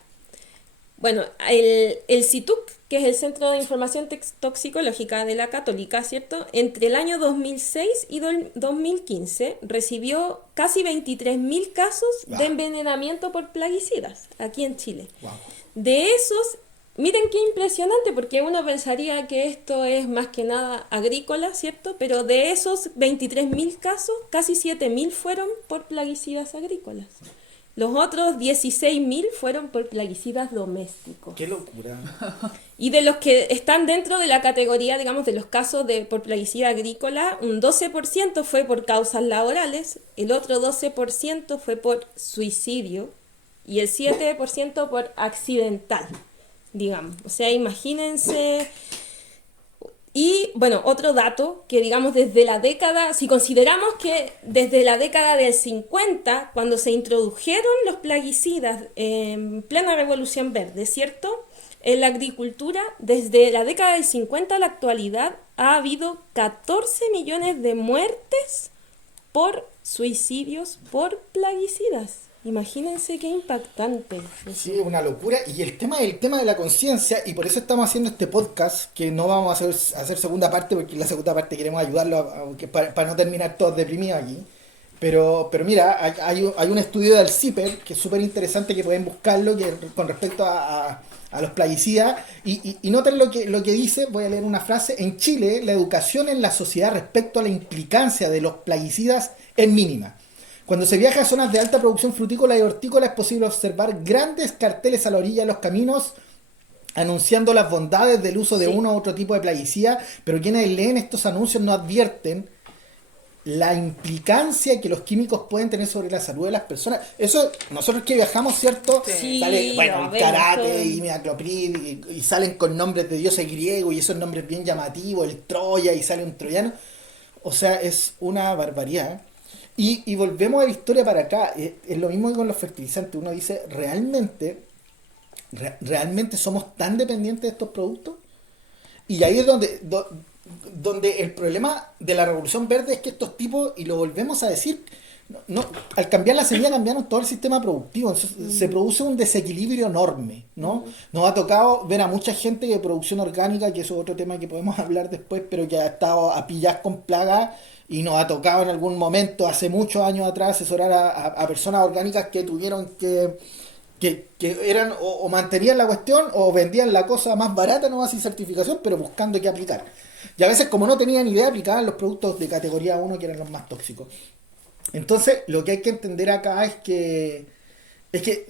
Bueno, el CITUC, que es el Centro de Información Toxicológica de la Católica, ¿cierto? Entre el año 2006 y 2015 recibió casi 23.000 casos Wow. de envenenamiento por plaguicidas aquí en Chile. Wow. De esos, miren qué impresionante, porque uno pensaría que esto es más que nada agrícola, ¿cierto? Pero de esos 23.000 casos, casi 7.000 fueron por plaguicidas agrícolas. Los otros 16.000 fueron por plaguicidas domésticos. Qué locura. Y de los que están dentro de la categoría, digamos, de los casos por plaguicida agrícola, un 12% fue por causas laborales, el otro 12% fue por suicidio y el 7% por accidental, digamos. O sea, imagínense. Y bueno, otro dato que digamos desde la década, si consideramos que desde la década del 50, cuando se introdujeron los plaguicidas en plena Revolución Verde, ¿cierto? En la agricultura, desde la década del 50 a la actualidad, ha habido 14 millones de muertes por suicidios por plaguicidas. Imagínense qué impactante. Sí, una locura. Y el tema de la conciencia, y por eso estamos haciendo este podcast, que no vamos a hacer segunda parte, porque en la segunda parte queremos ayudarlo para no terminar todos deprimidos aquí. Pero mira, hay un estudio del CIPER, que es súper interesante, que pueden buscarlo, que con respecto a los plaguicidas, y noten lo que dice. Voy a leer una frase: en Chile, la educación en la sociedad respecto a la implicancia de los plaguicidas es mínima. Cuando se viaja a zonas de alta producción frutícola y hortícola es posible observar grandes carteles a la orilla de los caminos anunciando las bondades del uso de uno u otro tipo de plaguicida, pero quienes leen estos anuncios no advierten la implicancia que los químicos pueden tener sobre la salud de las personas. Eso, nosotros que viajamos, ¿cierto? Sí, Sale, bueno, lo el vemos karate todo. y imidacloprid y salen con nombres de dioses griegos y esos nombres bien llamativos, el Troya y sale un troyano. O sea, es una barbaridad, ¿eh? Y volvemos a la historia para acá. Es lo mismo que con los fertilizantes. Uno dice, ¿realmente somos tan dependientes de estos productos? Y ahí es donde el problema de la Revolución Verde es que estos tipos, y lo volvemos a decir, al cambiar la semilla cambiaron todo el sistema productivo. Entonces, se produce un desequilibrio enorme, ¿no? Nos ha tocado ver a mucha gente de producción orgánica, que eso es otro tema que podemos hablar después, pero que ha estado a pillas con plagas, y nos ha tocado en algún momento, hace muchos años atrás, asesorar a personas orgánicas que tuvieron que eran o mantenían la cuestión o vendían la cosa más barata, no sin certificación, pero buscando qué aplicar. Y a veces, como no tenían idea, aplicaban los productos de categoría 1, que eran los más tóxicos. Entonces, lo que hay que entender acá es que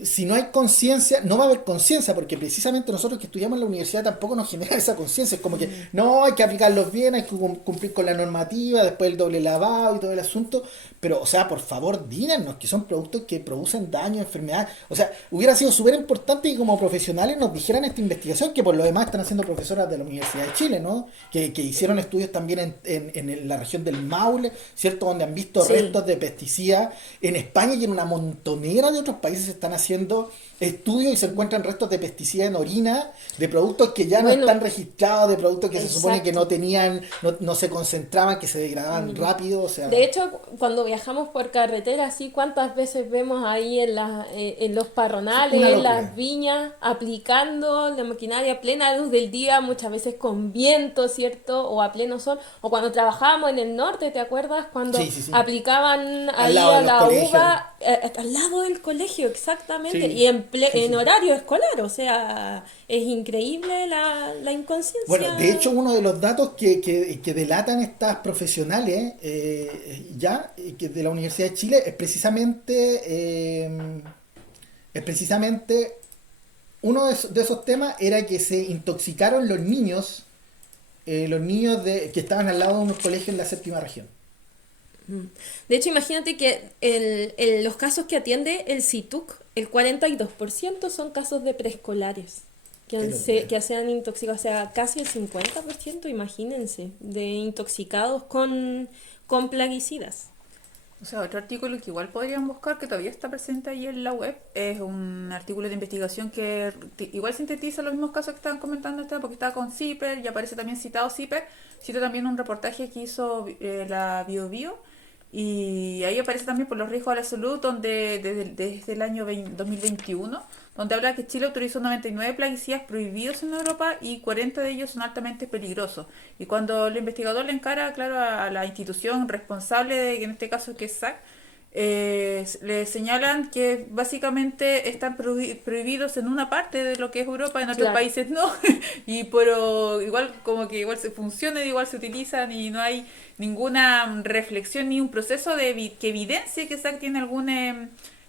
si no hay conciencia, no va a haber conciencia, porque precisamente nosotros que estudiamos en la universidad tampoco nos genera esa conciencia. Es como que no, hay que aplicarlos bien, hay que cumplir con la normativa, después el doble lavado y todo el asunto. Pero, o sea, por favor, díganos que son productos que producen daño, enfermedad. O sea, hubiera sido súper importante que como profesionales nos dijeran esta investigación, que por lo demás están haciendo profesoras de la Universidad de Chile, ¿no? Que hicieron estudios también en la región del Maule, ¿cierto? Donde han visto restos de pesticidas. En España y en una montonera de otros países se están haciendo estudios y se encuentran restos de pesticidas en orina, de productos que ya no están registrados, de productos que se supone que no tenían, no se concentraban, que se degradaban rápido. O sea, de hecho, cuando viajamos por carretera, ¿sí? ¿Cuántas veces vemos ahí en los parronales, en las viñas, aplicando la maquinaria a plena luz del día, muchas veces con viento, ¿cierto? O a pleno sol. O cuando trabajábamos en el norte, ¿te acuerdas? Cuando aplicaban ahí a la uva, al lado del colegio, exactamente. Y en horario escolar, o sea, es increíble la inconsciencia. Bueno, de hecho, uno de los datos que delatan estas profesionales que de la Universidad de Chile es precisamente uno de esos temas era que se intoxicaron los niños que estaban al lado de unos colegios en la séptima región. De hecho, imagínate que los casos que atiende el CITUC, el 42% son casos de preescolares que se han intoxicado, o sea, casi el 50%, imagínense, de intoxicados con plaguicidas. O sea, otro artículo que igual podrían buscar, que todavía está presente ahí en la web, es un artículo de investigación que igual sintetiza los mismos casos que estaban comentando, porque estaba con CIPER y aparece también citado CIPER. Cito también un reportaje que hizo la BioBio, y ahí aparece también por los riesgos a la salud, donde desde el año 2021, donde habla que Chile autorizó 99 plaguicidas prohibidos en Europa y 40 de ellos son altamente peligrosos. Y cuando el investigador le encara, claro, a la institución responsable, que en este caso que es SAC, le señalan que básicamente están prohibidos en una parte de lo que es Europa, en otros Claro. países no, y pero igual como que igual se funciona, igual se utilizan y no hay ninguna reflexión ni un proceso que evidencie que SAC tiene algún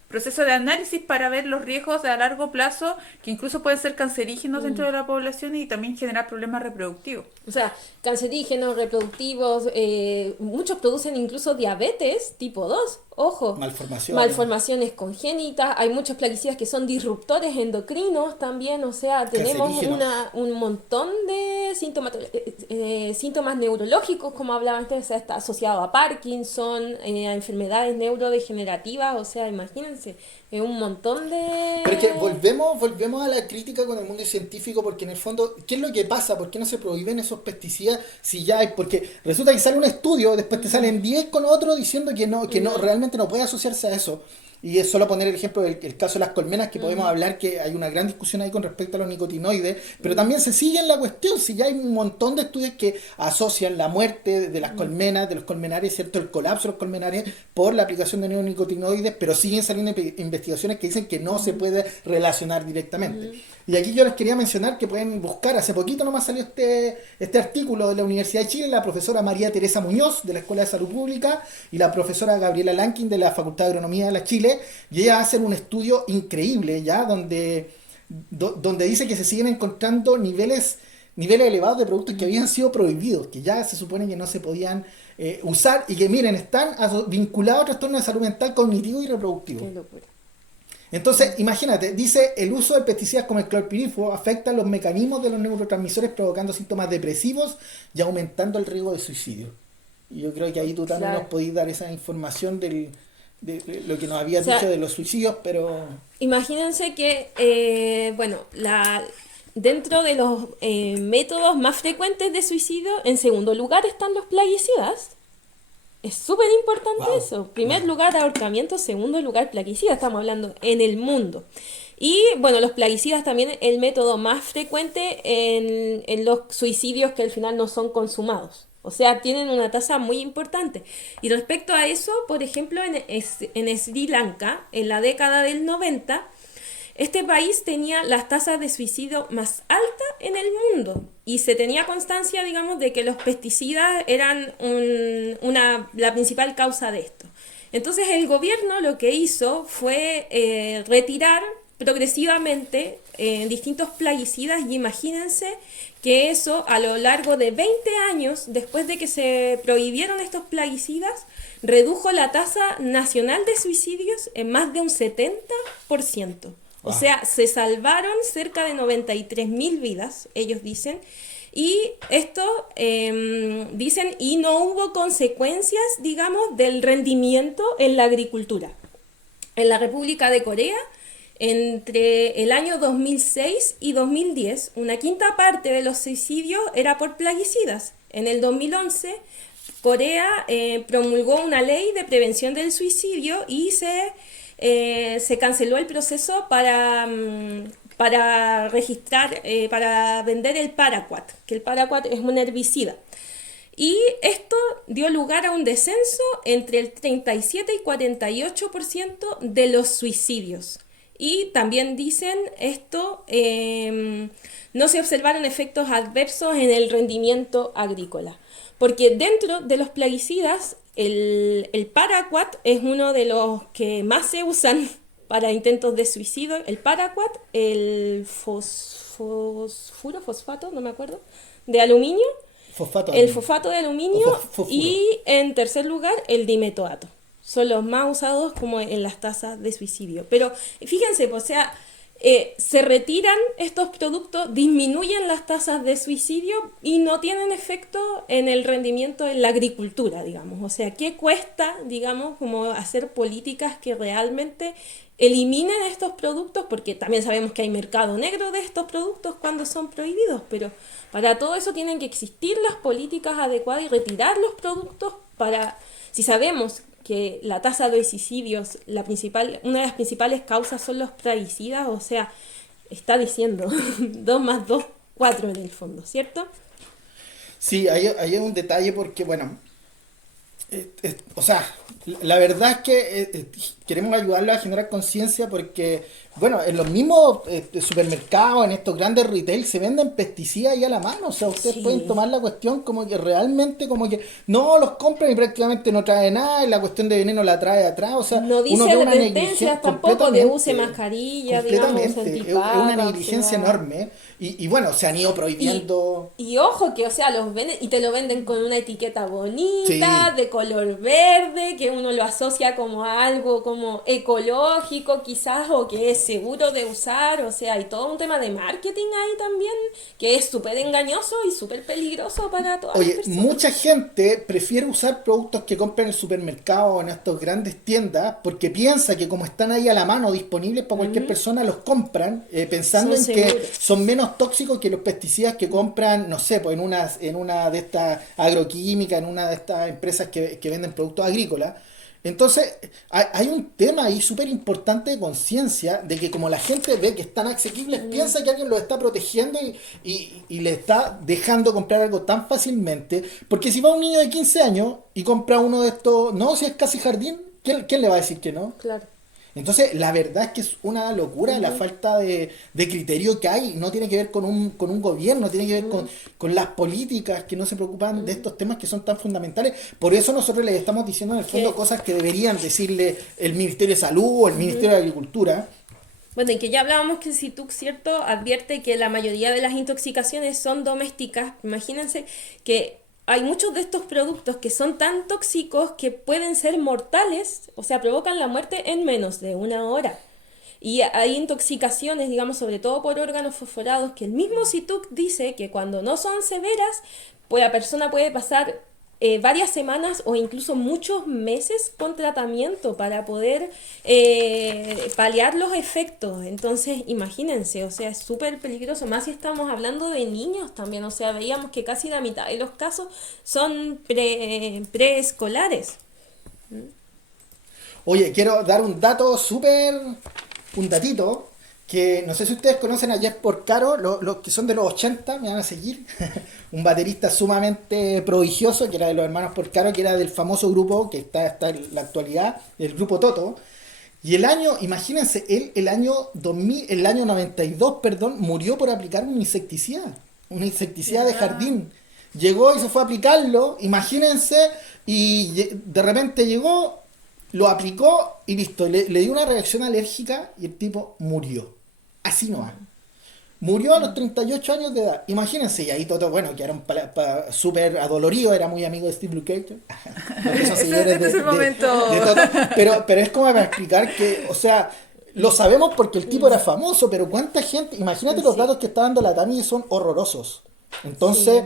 proceso de análisis para ver los riesgos a largo plazo, que incluso pueden ser cancerígenos dentro de la población y también generar problemas reproductivos. O sea, cancerígenos, reproductivos, muchos producen incluso diabetes tipo 2, ojo. Malformaciones. Malformaciones congénitas, hay muchos plaguicidas que son disruptores endocrinos también, o sea, tenemos Cancerígenos. un montón de síntomas neurológicos, como hablaba antes, o sea, está asociado a Parkinson, a enfermedades neurodegenerativas, o sea, imagínense, es un montón de... Pero es que volvemos a la crítica con el mundo científico, porque en el fondo, ¿qué es lo que pasa? ¿Por qué no se prohíben esos pesticidas si ya hay? Porque resulta que sale un estudio, después te salen 10 con otro diciendo que no realmente no puede asociarse a eso. Y es solo poner el ejemplo del caso de las colmenas, que podemos hablar que hay una gran discusión ahí con respecto a los nicotinoides, pero también se sigue en la cuestión, si ya hay un montón de estudios que asocian la muerte de las colmenas, de los colmenares, ¿cierto? El colapso de los colmenares por la aplicación de neonicotinoides, pero siguen saliendo investigaciones que dicen que no se puede relacionar directamente. Y aquí yo les quería mencionar que pueden buscar, hace poquito nomás salió este artículo de la Universidad de Chile, la profesora María Teresa Muñoz de la Escuela de Salud Pública y la profesora Gabriela Lankin de la Facultad de Agronomía de la Chile, y ella hace un estudio increíble ya donde dice que se siguen encontrando niveles elevados de productos que habían sido prohibidos, que ya se supone que no se podían usar, y que miren, están vinculados a trastornos de salud mental, cognitivo y reproductivo. Qué locura. Entonces, imagínate, dice, el uso de pesticidas como el clorpirifos afecta los mecanismos de los neurotransmisores, provocando síntomas depresivos y aumentando el riesgo de suicidio. Y yo creo que ahí tú también nos podís dar esa información de lo que nos habías dicho de los suicidios, pero... Imagínense que, dentro de los métodos más frecuentes de suicidio, en segundo lugar están los plaguicidas. Es súper importante eso. Primer lugar, ahorcamiento. Segundo lugar, plaguicidas. Estamos hablando en el mundo. Y bueno, los plaguicidas también el método más frecuente en los suicidios que al final no son consumados. O sea, tienen una tasa muy importante. Y respecto a eso, por ejemplo, en Sri Lanka, en la década del 90, este país tenía las tasas de suicidio más altas en el mundo y se tenía constancia, digamos, de que los pesticidas eran la principal causa de esto. Entonces el gobierno lo que hizo fue retirar progresivamente distintos plaguicidas, y imagínense que eso a lo largo de 20 años, después de que se prohibieron estos plaguicidas, redujo la tasa nacional de suicidios en más de un 70%. O sea, se salvaron cerca de 93.000 vidas, ellos dicen, y esto dicen, y no hubo consecuencias, digamos, del rendimiento en la agricultura. En la República de Corea, entre el año 2006 y 2010, una quinta parte de los suicidios era por plaguicidas. En el 2011, Corea promulgó una ley de prevención del suicidio y se canceló el proceso para registrar, para vender el paraquat, que el paraquat es un herbicida. Y esto dio lugar a un descenso entre el 37 y 48% de los suicidios. Y también dicen esto, no se observaron efectos adversos en el rendimiento agrícola. Porque dentro de los plaguicidas, el paraquat es uno de los que más se usan para intentos de suicidio. El paraquat, el fosfato, no me acuerdo, de aluminio, el fosfato de aluminio O fósforo. y en tercer lugar el dimetoato. Son los más usados como en las tasas de suicidio. Pero fíjense, pues, o sea, se retiran estos productos, disminuyen las tasas de suicidio y no tienen efecto en el rendimiento en la agricultura, digamos. O sea, ¿qué cuesta, digamos, como hacer políticas que realmente eliminen estos productos? Porque también sabemos que hay mercado negro de estos productos cuando son prohibidos, pero para todo eso tienen que existir las políticas adecuadas y retirar los productos para, si sabemos que la tasa de suicidios, una de las principales causas son los plaguicidas, o sea, está diciendo 2 más 2, 4 en el fondo, ¿cierto? Sí, hay un detalle porque, bueno, o sea, la verdad es que queremos ayudarlos a generar conciencia porque, bueno, en los mismos supermercados, en estos grandes retail, se venden pesticidas ahí a la mano. O sea, ustedes Sí. pueden tomar la cuestión como que realmente, como que no los compran y prácticamente no trae nada, y la cuestión de veneno la trae atrás. O sea, No dice uno ve una advertencias negligencia tampoco de use completamente. mascarilla, digamos, Completamente, es antipaga, una negligencia o sea. enorme. Y bueno, se han ido prohibiendo. Y ojo que, o sea, los venden y te lo venden con una etiqueta bonita, Sí. de color verde, que uno lo asocia como a algo como ecológico quizás, o que es seguro de usar, o sea, hay todo un tema de marketing ahí también, que es súper engañoso y súper peligroso para todas las Oye, personas. mucha gente prefiere usar productos que compra en el supermercado o en estas grandes tiendas porque piensa que como están ahí a la mano disponibles para cualquier persona, los compran pensando Son en que seguros. son menos tóxicos que los pesticidas que compran, no sé, pues en una de estas agroquímicas, en una de estas empresas que venden productos agrícolas. Entonces, hay un tema ahí súper importante de conciencia de que como la gente ve que están asequibles, piensa que alguien los está protegiendo y le está dejando comprar algo tan fácilmente. Porque si va un niño de 15 años y compra uno de estos, no, si es casi jardín, ¿quién le va a decir que no? Claro. Entonces, la verdad es que es una locura la falta de criterio que hay. No tiene que ver con un gobierno, tiene que ver con las políticas que no se preocupan de estos temas que son tan fundamentales. Por eso nosotros les estamos diciendo en el fondo Que- cosas que deberían decirle el Ministerio de Salud o el Ministerio de Agricultura. Bueno, y que ya hablábamos que Situc, ¿cierto? Advierte que la mayoría de las intoxicaciones son domésticas. Imagínense que hay muchos de estos productos que son tan tóxicos que pueden ser mortales, o sea, provocan la muerte en menos de 1 hora. Y hay intoxicaciones, digamos, sobre todo por órganos fosforados, que el mismo Situc dice que cuando no son severas, pues la persona puede pasar varias semanas o incluso muchos meses con tratamiento para poder paliar los efectos. Entonces, imagínense, o sea, es súper peligroso, más si estamos hablando de niños también. O sea, veíamos que casi la mitad de los casos son preescolares. Oye, quiero dar un dato un datito, que no sé si ustedes conocen a Jeff Porcaro, los que son de los 80, me van a seguir, un baterista sumamente prodigioso, que era de los hermanos Porcaro, que era del famoso grupo, que está en la actualidad, el grupo Toto, y imagínense, él el año 2000, el año 92, perdón, murió por aplicar un insecticida de jardín. Llegó y se fue a aplicarlo, imagínense, y de repente llegó, lo aplicó y listo, le dio una reacción alérgica y el tipo murió. Así no va. Murió a los 38 años de edad. Imagínense, y ahí Toto, bueno, que era súper adolorido, era muy amigo de Steve Lukather. Los que son seguidores Este es el momento. de Toto. Pero es como para explicar que, o sea, lo sabemos porque el tipo era famoso, pero cuánta gente, imagínate los datos que está dando la Tami y son horrorosos. Entonces,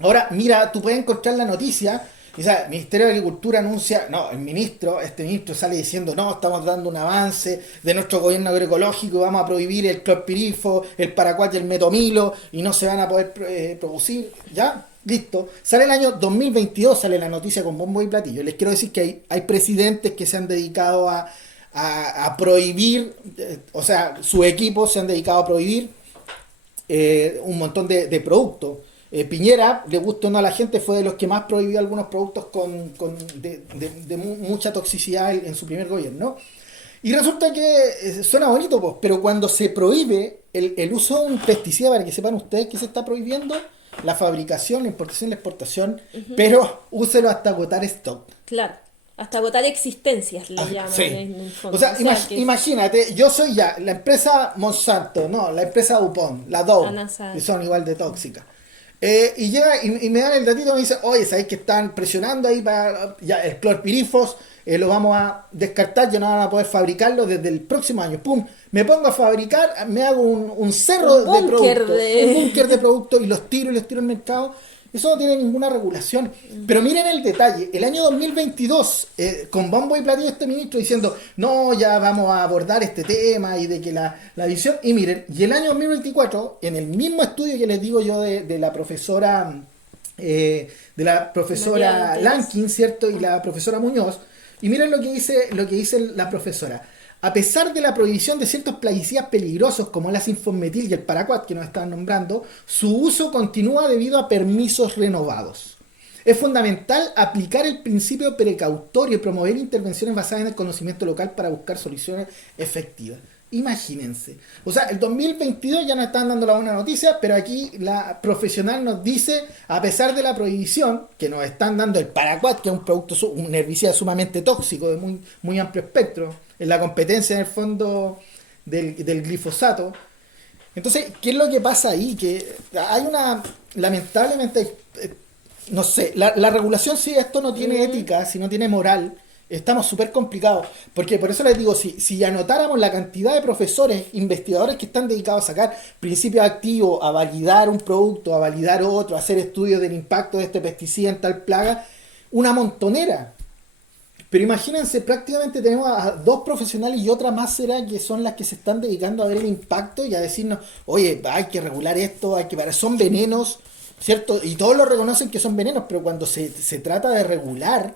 ahora, mira, tú puedes encontrar la noticia. Y sabes, el Ministerio de Agricultura anuncia, no, este ministro sale diciendo, no, estamos dando un avance de nuestro gobierno agroecológico y vamos a prohibir el clorpirifo, el paraquat y el metomilo y no se van a poder producir, ya, listo. Sale el año 2022, sale la noticia con bombo y platillo. Les quiero decir que hay presidentes que se han dedicado a prohibir, o sea, su equipo se han dedicado a prohibir un montón de productos. Piñera, le gustó o no a la gente, fue de los que más prohibió algunos productos de mucha toxicidad en su primer gobierno. Y resulta que suena bonito, pues, pero cuando se prohíbe el uso de un pesticida, para que sepan ustedes que se está prohibiendo la fabricación, la importación y la exportación, pero úselo hasta agotar stock. Claro, hasta agotar existencias le llaman Sí. en el fondo. O sea, que imagínate, yo soy la empresa Monsanto, no, la empresa DuPont, la Dow, Anasa. que son igual de tóxicas. Y llega y me dan el datito y me dice, oye, ¿sabéis que están presionando ahí para ya el clorpirifos? Lo vamos a descartar, ya no van a poder fabricarlo desde el próximo año. ¡Pum! Me pongo a fabricar, me hago un cerro Un de búnker productos, de- un búnker de productos y los tiro al mercado. Eso no tiene ninguna regulación. Pero miren el detalle. El año 2022, con bombo y platillo este ministro diciendo, no, ya vamos a abordar este tema y de que la visión... Y miren, y el año 2024, en el mismo estudio que les digo yo de la profesora... de la profesora María Ortiz. Lankin, ¿cierto? Y la profesora Muñoz. Y miren lo que dice la profesora. A pesar de la prohibición de ciertos plaguicidas peligrosos como la sinfonmetil y el paraquat que nos estaban nombrando, su uso continúa debido a permisos renovados. Es fundamental aplicar el principio precautorio y promover intervenciones basadas en el conocimiento local para buscar soluciones efectivas. Imagínense. O sea, el 2022 ya nos están dando la buena noticia, pero aquí la profesional nos dice, a pesar de la prohibición, que nos están dando el paraquat, que es un producto, un herbicida sumamente tóxico, de muy, muy amplio espectro, en la competencia en el fondo del glifosato. Entonces, ¿qué es lo que pasa ahí? Que hay una, lamentablemente, no sé, la regulación, si esto no tiene ética, si no tiene moral, estamos súper complicados. Porque por eso les digo, si anotáramos la cantidad de profesores, investigadores que están dedicados a sacar principios activos, a validar un producto, a validar otro, a hacer estudios del impacto de este pesticida en tal plaga, una montonera. Pero imagínense, prácticamente tenemos a dos profesionales y otra más será que son las que se están dedicando a ver el impacto y a decirnos, oye, hay que regular esto, hay que parar, son venenos, ¿cierto? Y todos lo reconocen que son venenos, pero cuando se trata de regular,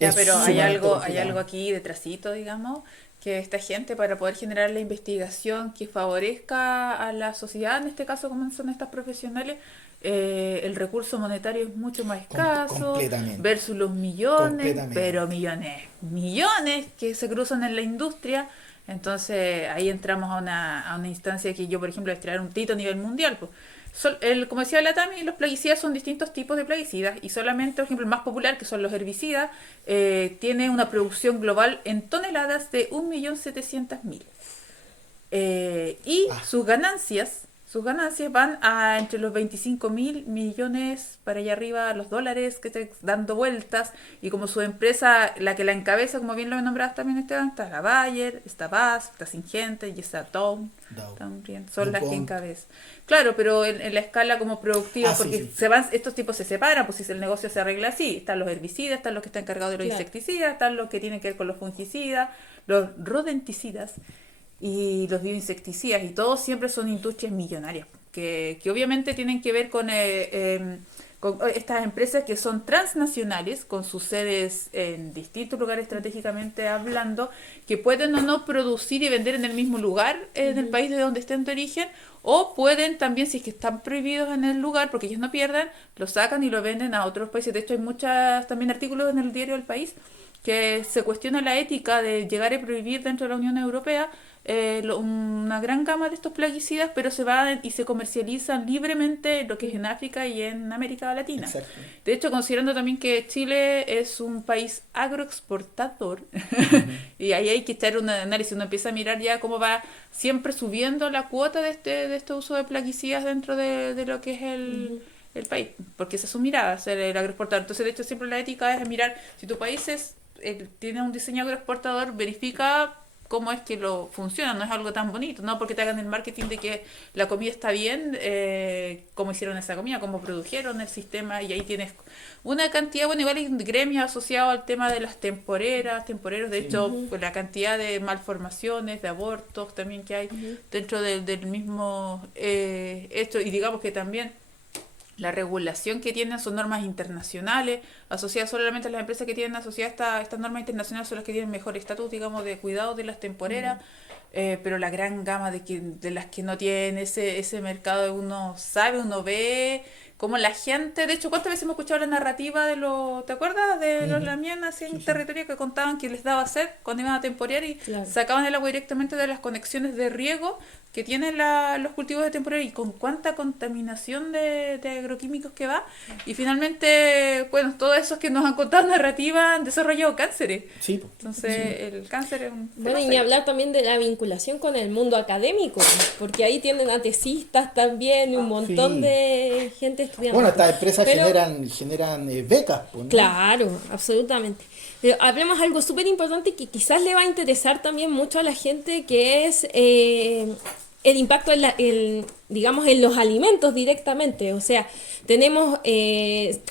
Ya, es pero hay sumamente algo, hay complicado. algo aquí detrásito, digamos, que esta gente para poder generar la investigación que favorezca a la sociedad, en este caso como son estas profesionales, el recurso monetario es mucho más escaso Completamente. versus los millones, Completamente. pero millones que se cruzan en la industria. Entonces ahí entramos a una instancia que yo, por ejemplo, voy a traer un tito a nivel mundial. Pues. Como decía la Tami, los plaguicidas son distintos tipos de plaguicidas y solamente, por ejemplo, el más popular, que son los herbicidas, tiene una producción global en toneladas de 1.700.000. Y Ah. sus ganancias van a entre los 25.000 millones para allá arriba, los dólares que están dando vueltas. Y como su empresa, la que la encabeza, como bien lo nombraste también, Esteban, está la Bayer, está BASF, está Syngenta y está Dow. Dow. También son las que DuPont. encabezan. Claro, pero en la escala como productiva, Ah, sí, porque sí. estos tipos se separan, pues si el negocio se arregla así, están los herbicidas, están los que están encargados de los Claro. insecticidas, están los que tienen que ver con los fungicidas, los rodenticidas y los bioinsecticidas, y todos siempre son industrias millonarias, que obviamente tienen que ver con estas empresas que son transnacionales, con sus sedes en distintos lugares estratégicamente hablando, que pueden o no producir y vender en el mismo lugar, en el país de donde estén de origen, o pueden también, si es que están prohibidos en el lugar, porque ellos no pierden, lo sacan y lo venden a otros países. De hecho, hay muchos también artículos en el diario El País que se cuestiona la ética de llegar a prohibir dentro de la Unión Europea una gran gama de estos plaguicidas, pero se van y se comercializan libremente en lo que es en África y en América Latina. Exacto. De hecho, considerando también que Chile es un país agroexportador, y ahí hay que echar un análisis, uno empieza a mirar ya cómo va siempre subiendo la cuota de este uso de plaguicidas dentro de lo que es el país, porque esa es su mirada, ser el agroexportador. Entonces, de hecho, siempre la ética es mirar si tu país tiene un diseño agroexportador, verifica cómo es que lo funciona, no es algo tan bonito, no porque te hagan el marketing de que la comida está bien, cómo hicieron esa comida, cómo produjeron el sistema, y ahí tienes una cantidad, bueno, igual hay gremios asociados al tema de las temporeros, de hecho, pues, la cantidad de malformaciones, de abortos también que hay dentro del mismo esto, y digamos que también la regulación que tienen son normas internacionales, asociadas solamente a las empresas que tienen asociadas estas normas internacionales son las que tienen mejor estatus, digamos, de cuidado de las temporeras, pero la gran gama de las que no tienen ese mercado, uno sabe, uno ve como la gente, de hecho, ¿cuántas veces hemos escuchado la narrativa ¿te acuerdas? De los lamienas así en territorio que contaban que les daba sed cuando iban a temporear y Claro. sacaban el agua directamente de las conexiones de riego que tienen los cultivos de temporada y con cuánta contaminación de agroquímicos que va. Y finalmente, bueno, todos esos que nos han contado narrativa han desarrollado cánceres. Sí, po. Entonces, el cáncer es un... Bueno, y tema ni serio. hablar también de la vinculación con el mundo académico, porque ahí tienen a tesistas también y un montón Sí. de gente estudiando. Bueno, estas empresas Pero- generan becas, pues, ¿no? Claro, absolutamente. Pero hablemos algo súper importante que quizás le va a interesar también mucho a la gente, que es el impacto digamos, en los alimentos directamente. O sea, tenemos,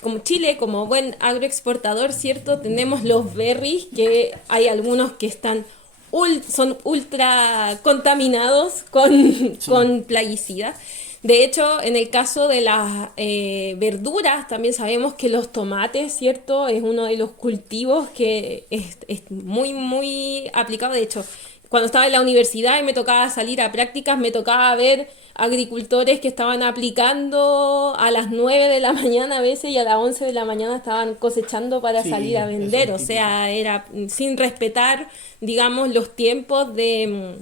como Chile, como buen agroexportador, ¿cierto? Tenemos los berries, que hay algunos que son ultra contaminados con plaguicidas. De hecho, en el caso de las verduras, también sabemos que los tomates, ¿cierto? Es uno de los cultivos que es muy, muy aplicado. De hecho, cuando estaba en la universidad y me tocaba salir a prácticas, me tocaba ver agricultores que estaban aplicando a las 9 de la mañana a veces y a las 11 de la mañana estaban cosechando para Sí, salir a eso es vender. O típico. sea, era sin respetar, digamos, los tiempos de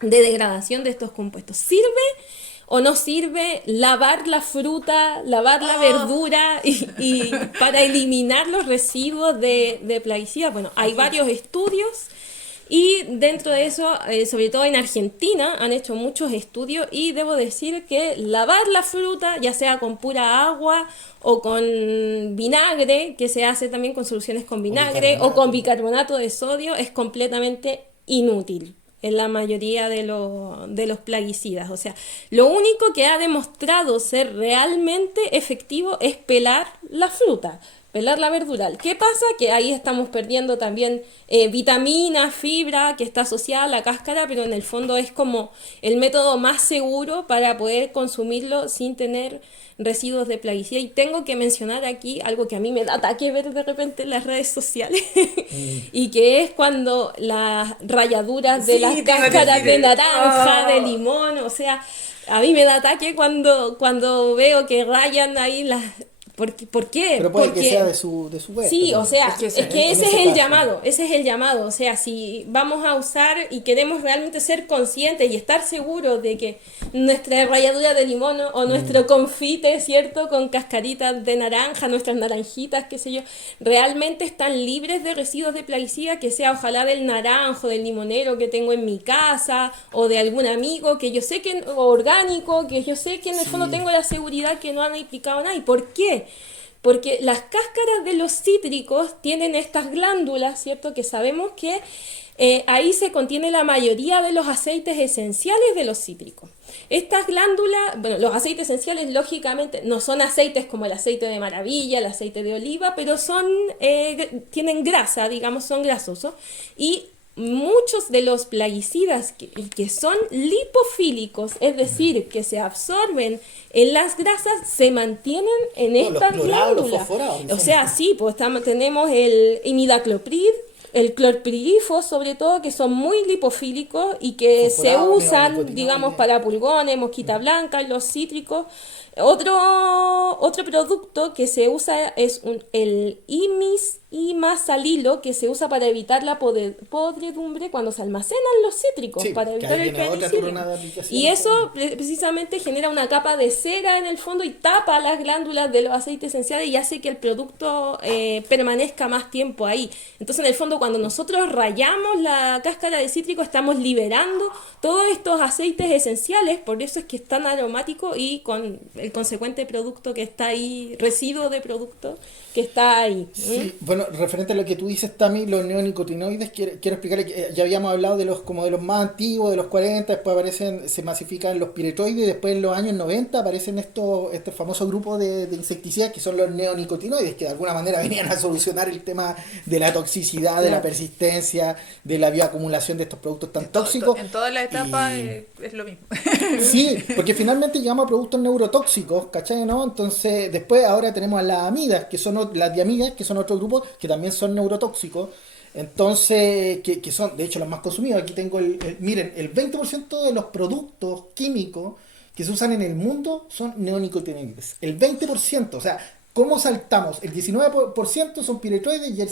degradación de estos compuestos. ¿Sirve o no sirve lavar la fruta, lavar la verdura y para eliminar los residuos de plaguicidas? Bueno, hay varios estudios y dentro de eso, sobre todo en Argentina, han hecho muchos estudios y debo decir que lavar la fruta, ya sea con pura agua o con vinagre, que se hace también con soluciones con vinagre o con bicarbonato de sodio, es completamente inútil en la mayoría de los plaguicidas. O sea, lo único que ha demostrado ser realmente efectivo es pelar la fruta, pelar la verdura. ¿Qué pasa? Que ahí estamos perdiendo también vitamina, fibra, que está asociada a la cáscara, pero en el fondo es como el método más seguro para poder consumirlo sin tener residuos de plaguicida. Y tengo que mencionar aquí algo que a mí me da ataque ver de repente en las redes sociales y que es cuando las rayaduras de Sí, las te iba a cáscaras decir, de naranja, oh. de limón, o sea, a mí me da ataque cuando veo que rayan ahí las... ¿Por qué? Pero puede Porque que sea de su huerto. sí, o sea, Es que es que en ese es ese el caso. llamado, ese es el llamado. O sea, si vamos a usar y queremos realmente ser conscientes y estar seguros de que nuestra ralladura de limón o nuestro confite, ¿cierto? Con cascaritas de naranja, nuestras naranjitas, qué sé yo, realmente están libres de residuos de plaguicida, que sea ojalá del naranjo, del limonero que tengo en mi casa o de algún amigo que yo sé que, o orgánico, que yo sé que en el Sí. fondo tengo la seguridad que no han aplicado nada. ¿Y por qué? Porque las cáscaras de los cítricos tienen estas glándulas, ¿cierto? Que sabemos que ahí se contiene la mayoría de los aceites esenciales de los cítricos. Estas glándulas, bueno, los aceites esenciales lógicamente no son aceites como el aceite de maravilla, el aceite de oliva, pero tienen grasa, digamos, son grasosos. Y muchos de los plaguicidas que son lipofílicos, es decir, que se absorben en las grasas, se mantienen en No, los estas clorados, los glándulas. fosforados, O sea, sí, pues tenemos el imidacloprid, el clorpirifos, sobre todo, que son muy lipofílicos y que se Fosforados, usan, neonicotinoides. digamos, para pulgones, mosquita blanca, los cítricos. Otro producto que se usa es el imazalilo, que se usa para evitar la podredumbre cuando se almacenan los cítricos, Sí, para que evitar ahí el viene otra penicilio. turna de aplicación. Y eso precisamente genera una capa de cera en el fondo y tapa las glándulas de los aceites esenciales y hace que el producto permanezca más tiempo ahí. Entonces, en el fondo, cuando nosotros rayamos la cáscara de cítrico, estamos liberando todos estos aceites esenciales, por eso es que es tan aromático y con el consecuente producto que está ahí, residuo de producto que está ahí. Sí, bueno, referente a lo que tú dices, Tami, los neonicotinoides, quiero explicarle que ya habíamos hablado de los más antiguos, de los 40, después se masifican los piretroides, y después en los años 90 aparecen este famoso grupo de insecticidas que son los neonicotinoides, que de alguna manera venían a solucionar el tema de la toxicidad, de la persistencia, de la bioacumulación de estos productos tan tóxicos. En toda la etapa Y- es lo mismo. Sí, porque finalmente llegamos a productos neurotóxicos, ¿cachai? ¿No? Entonces, después ahora tenemos a las amidas, las diamidas, que son otro grupo que también son neurotóxicos. Entonces, que son de hecho los más consumidos. Aquí tengo miren, el 20% de los productos químicos que se usan en el mundo son neonicotinoides. El 20%, o sea, ¿cómo saltamos? El 19% son piretroides y el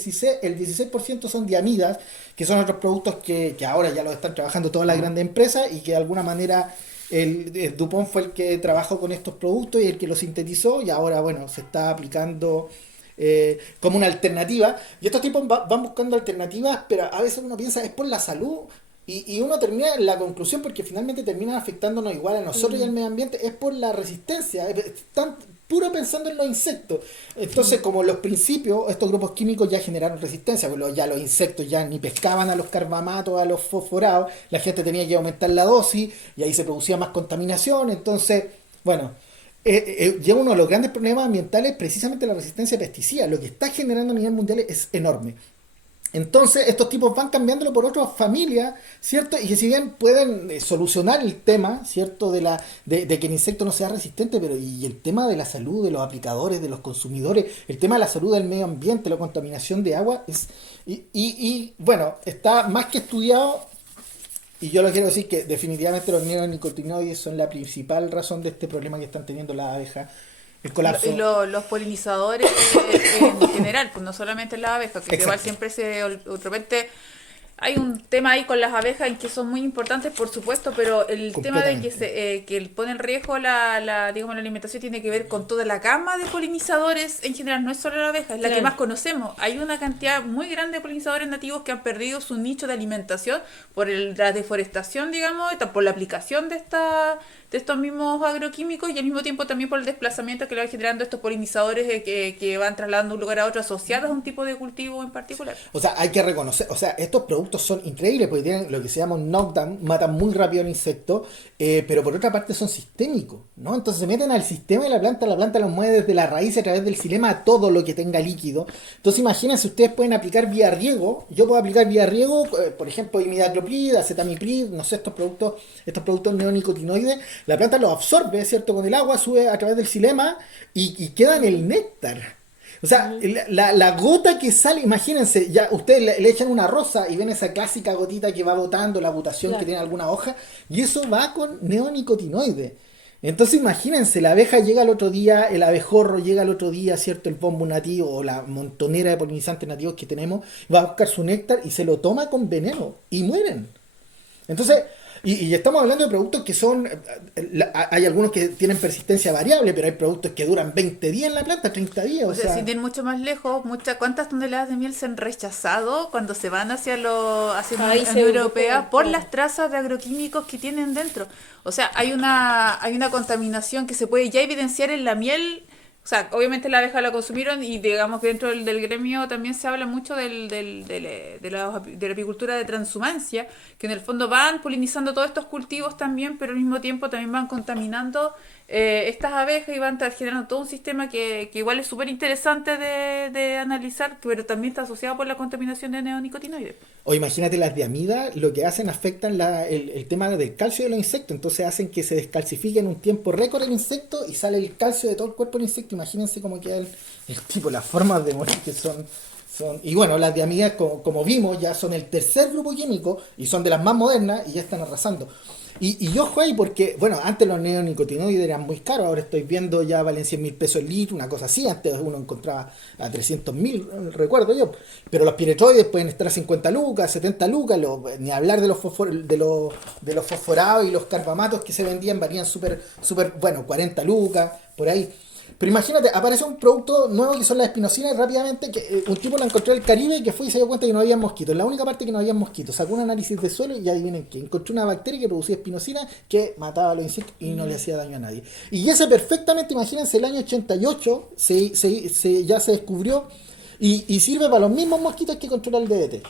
16% son diamidas, que son otros productos que ahora ya los están trabajando todas las grandes empresas y que de alguna manera el DuPont fue el que trabajó con estos productos y el que los sintetizó y ahora, bueno, se está aplicando como una alternativa. Y estos tipos van buscando alternativas, pero a veces uno piensa, es por la salud. Y uno termina en la conclusión porque finalmente terminan afectándonos igual a nosotros y al medio ambiente, es por la resistencia. puro pensando en los insectos. Entonces, como los principios, estos grupos químicos ya generaron resistencia, porque ya los insectos ya ni pescaban a los carbamatos, a los fosforados, la gente tenía que aumentar la dosis y ahí se producía más contaminación. Entonces, bueno, ya uno de los grandes problemas ambientales es precisamente la resistencia a pesticidas. Lo que está generando a nivel mundial es enorme. Entonces, estos tipos van cambiándolo por otras familias, ¿cierto? Y que si bien pueden solucionar el tema, ¿cierto? De que el insecto no sea resistente, pero y el tema de la salud de los aplicadores, de los consumidores, el tema de la salud del medio ambiente, la contaminación de agua, bueno, está más que estudiado. Y yo lo quiero decir que definitivamente los neonicotinoides son la principal razón de este problema que están teniendo las abejas. El colapso. Y los polinizadores en general, pues no solamente las abejas, que igual siempre de repente hay un tema ahí con las abejas en que son muy importantes, por supuesto, pero el tema de que pone en riesgo digamos, la alimentación tiene que ver con toda la gama de polinizadores en general, no es solo la abeja, es la que más conocemos. Hay una cantidad muy grande de polinizadores nativos que han perdido su nicho de alimentación por la deforestación, digamos, por la aplicación de estos mismos agroquímicos y al mismo tiempo también por el desplazamiento que le van generando estos polinizadores que van trasladando de un lugar a otro asociados a un tipo de cultivo en particular. O sea, hay que reconocer, estos productos son increíbles porque tienen lo que se llama un knockdown, matan muy rápido al insecto, pero por otra parte son sistémicos, ¿no? Entonces se meten al sistema de la planta los mueve desde la raíz a través del xilema a todo lo que tenga líquido. Entonces imagínense, ustedes pueden aplicar vía riego, yo puedo aplicar vía riego, por ejemplo, imidacloprid, acetamiprid, no sé, estos productos neonicotinoides, la planta los absorbe, ¿cierto? Con el agua, sube a través del xilema y queda en el néctar. O sea, la gota que sale, imagínense, ya ustedes le echan una rosa y ven esa clásica gotita que va botando, la butación que tiene alguna hoja, y eso va con neonicotinoides. Entonces imagínense, la abeja llega al otro día, el abejorro llega al otro día, ¿cierto? El pombo nativo o la montonera de polinizantes nativos que tenemos, va a buscar su néctar y se lo toma con veneno y mueren. Entonces, y estamos hablando de productos que son, hay algunos que tienen persistencia variable, pero hay productos que duran 20 días en la planta, 30 días. O sea, sin ir mucho más lejos, ¿cuántas toneladas de miel se han rechazado cuando se van hacia la Unión Europea por las trazas de agroquímicos que tienen dentro? O sea, hay una contaminación que se puede ya evidenciar en la miel. O sea, obviamente la abeja la consumieron y digamos que dentro del gremio también se habla mucho de la apicultura de transhumancia, que en el fondo van polinizando todos estos cultivos también, pero al mismo tiempo también van contaminando estas abejas y van generando todo un sistema que igual es súper interesante de analizar, pero también está asociado por la contaminación de neonicotinoides. O imagínate las diamidas, lo que hacen afectan el tema del calcio de los insectos, entonces hacen que se descalcifique en un tiempo récord el insecto y sale el calcio de todo el cuerpo del insecto. Imagínense cómo queda el tipo, las formas de morir que son. Y bueno, las diamidas, como vimos, ya son el tercer grupo químico y son de las más modernas y ya están arrasando. Y ojo ahí porque, bueno, antes los neonicotinoides eran muy caros, ahora estoy viendo ya valen 100.000 pesos el litro, una cosa así, antes uno encontraba a 300.000, recuerdo yo, pero los piretroides pueden estar a 50 lucas, 70 lucas, ni hablar de los fosforados y los carbamatos que se vendían, varían súper, bueno, 40 lucas, por ahí. Pero imagínate, aparece un producto nuevo que son las espinocinas y rápidamente un tipo lo encontró en el Caribe que fue y se dio cuenta que no había mosquitos. La única parte que no había mosquitos. Sacó un análisis de suelo y adivinen qué. Encontró una bacteria que producía espinocina que mataba a los insectos y no le hacía daño a nadie. Y ese perfectamente, imagínense, el año 88 ya se descubrió y sirve para los mismos mosquitos que controla el DDT.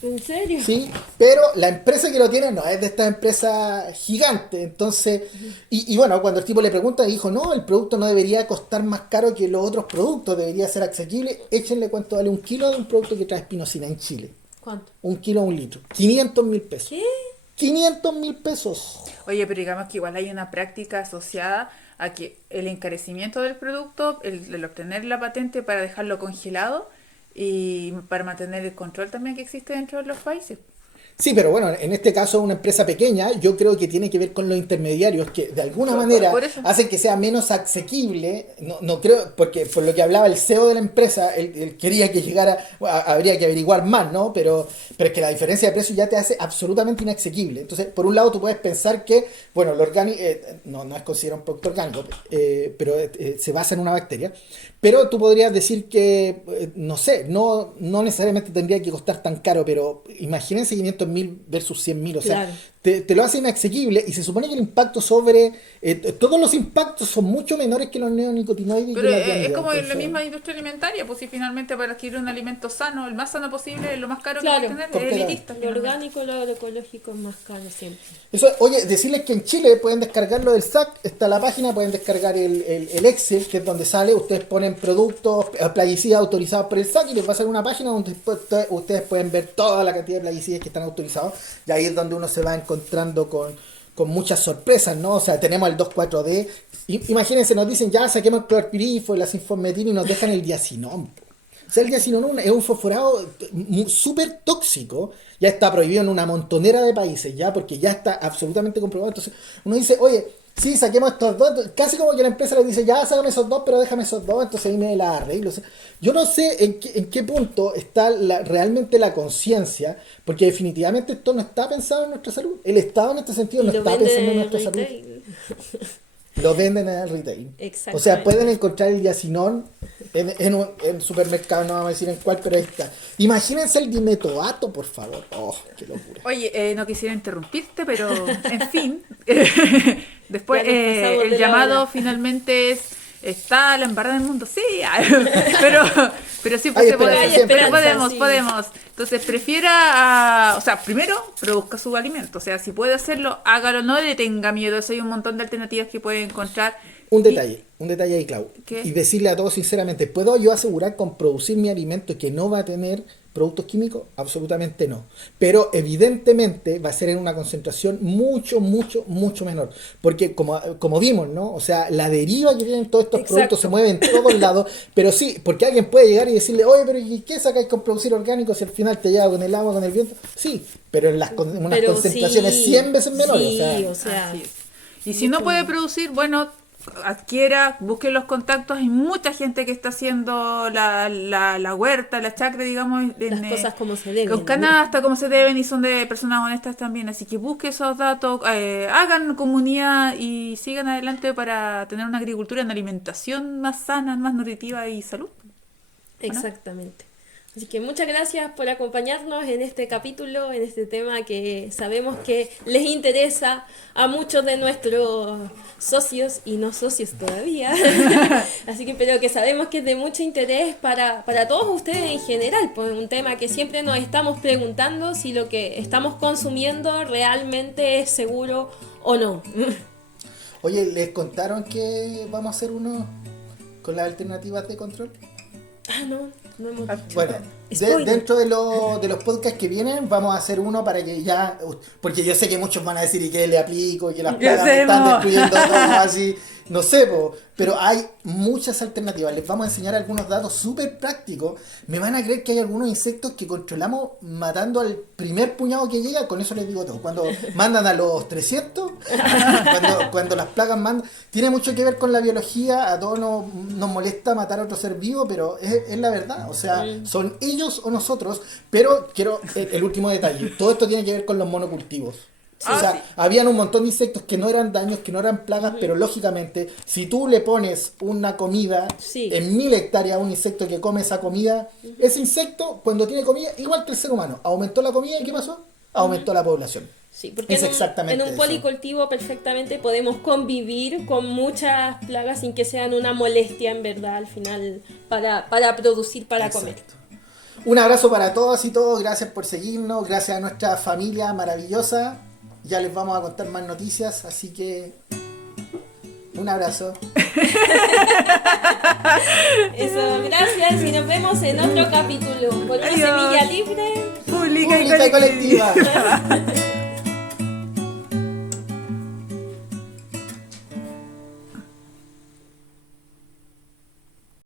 ¿En serio? Sí, pero la empresa que lo tiene no es de esta empresa gigante. Entonces, y bueno, cuando el tipo le pregunta, dijo, no, el producto no debería costar más caro que los otros productos, debería ser asequible. Échenle cuánto vale un kilo de un producto que trae espinosina en Chile. ¿Cuánto? 1 kilo a 1 litro. 500.000 pesos. ¿Qué? 500.000 pesos. Oye, pero digamos que igual hay una práctica asociada a que el encarecimiento del producto, el obtener la patente para dejarlo congelado, y para mantener el control también que existe dentro de los países. Sí, pero bueno, en este caso una empresa pequeña, yo creo que tiene que ver con los intermediarios que de alguna manera hacen que sea menos asequible. No creo, porque por lo que hablaba el CEO de la empresa, él quería que llegara, habría que averiguar más, ¿no? Pero es que la diferencia de precio ya te hace absolutamente inasequible. Entonces, por un lado tú puedes pensar que, bueno, lo orgánico no es considerado un producto orgánico, pero se basa en una bacteria. Pero tú podrías decir que, no sé, no necesariamente tendría que costar tan caro, pero imagínense 500.000 versus 100.000, o sea, claro. te lo hace inasequible y se supone que el impacto sobre... todos los impactos son mucho menores que los neonicotinoides. Pero y que la es clonidad. como en la Entonces, misma industria alimentaria, pues si finalmente para adquirir un alimento sano, el más sano posible, lo más caro Claro, que va a tener, es completamente. elitista. Lo finalmente. orgánico, lo agroecológico es más caro siempre. Eso, oye, decirles que en Chile pueden descargarlo del SAC, está la página, pueden descargar el Excel, que es donde sale, ustedes ponen productos, plaguicidas autorizados por el SAC y les va a salir una página donde ustedes pueden ver toda la cantidad de plaguicidas que están autorizados y ahí es donde uno se va encontrando con muchas sorpresas, ¿no? O sea, tenemos el 2,4-D, imagínense, nos dicen ya saquemos el clorpirifo y la sinformetina y nos dejan el diacinón. O sea, el diacinón es un fosforado súper tóxico, ya está prohibido en una montonera de países, ya, porque ya está absolutamente comprobado. Entonces, uno dice, oye, sí, saquemos estos dos, casi como que la empresa le dice, ya, sácame esos dos, pero déjame esos dos, entonces ahí me la arreglo. O sea, yo no sé en qué punto está realmente la conciencia, porque definitivamente esto no está pensado en nuestra salud. El Estado en este sentido no Y lo está venden pensando en en nuestra salud. retail. Lo venden en el retail. Exactamente. O sea, pueden encontrar el diacinón en supermercado, no vamos a decir en cuál, pero ahí está. Imagínense el dimetoato, por favor. Oh, qué locura. Oye, no quisiera interrumpirte, pero en fin, después Ya nos pasamos de el la llamado hora. finalmente es, está la embarrada del mundo, sí, pero sí, Hay se esperanza puede, siempre. pero podemos, Sí. podemos. Entonces prefiera, o sea, primero produzca su alimento, o sea, si puede hacerlo, hágalo, no le tenga miedo, eso hay un montón de alternativas que puede encontrar. Un detalle ahí, Clau. ¿Qué? Y decirle a todos sinceramente, ¿puedo yo asegurar con producir mi alimento que no va a tener productos químicos? Absolutamente no. Pero evidentemente va a ser en una concentración mucho, mucho, mucho menor. Porque como vimos, ¿no? O sea, la deriva que tienen todos estos Exacto. productos se mueve en todos lados. Pero sí, porque alguien puede llegar y decirle, oye, pero ¿y qué sacáis con producir orgánicos si al final te lleva con el agua, con el viento? Sí, pero en unas Pero concentraciones sí, 100 veces menores. Sí, o o sea, sea, Así es. Y si no puede producir, bueno, adquiera, busque los contactos. Hay mucha gente que está haciendo la huerta, la chacra, digamos, las cosas como se deben. con canasta, como se deben, y son de personas honestas también. Así que busque esos datos, hagan comunidad y sigan adelante para tener una agricultura, una alimentación más sana, más nutritiva y salud. Exactamente. Así que muchas gracias por acompañarnos en este capítulo, en este tema que sabemos que les interesa a muchos de nuestros socios y no socios todavía. Así que pero que sabemos que es de mucho interés para todos ustedes en general, pues un tema que siempre nos estamos preguntando si lo que estamos consumiendo realmente es seguro o no. Oye, ¿les contaron que vamos a hacer uno con las alternativas de control? Ah, no hemos dicho. Bueno, Spoiler. dentro de los podcasts que vienen, vamos a hacer uno para que ya... Porque yo sé que muchos van a decir, ¿y qué le aplico? Y que las plagas me están hacemos? destruyendo todo, así... No sé, pero hay muchas alternativas. Les vamos a enseñar algunos datos súper prácticos. Me van a creer que hay algunos insectos que controlamos matando al primer puñado que llega. Con eso les digo todo. Cuando mandan a los 300, cuando las plagas mandan... Tiene mucho que ver con la biología. A todos nos molesta matar a otro ser vivo, pero es la verdad. O sea, son ellos o nosotros. Pero quiero el último detalle. Todo esto tiene que ver con los monocultivos. Ah, O sea, sí. habían un montón de insectos que no eran daños, que no eran plagas, pero lógicamente, si tú le pones una comida Sí. en 1000 hectáreas a un insecto que come esa comida, ese insecto, cuando tiene comida, igual que el ser humano, aumentó la comida y ¿qué pasó? Aumentó la población. Sí, porque Es exactamente en un eso. policultivo perfectamente podemos convivir con muchas plagas sin que sean una molestia en verdad al final para producir, para comer. Exacto. Un abrazo para todas y todos, gracias por seguirnos, gracias a nuestra familia maravillosa. Ya les vamos a contar más noticias, así que un abrazo. Eso, gracias y nos vemos en otro capítulo. Por una Adiós. semilla libre. Pública y Pública y colectiva. colectiva.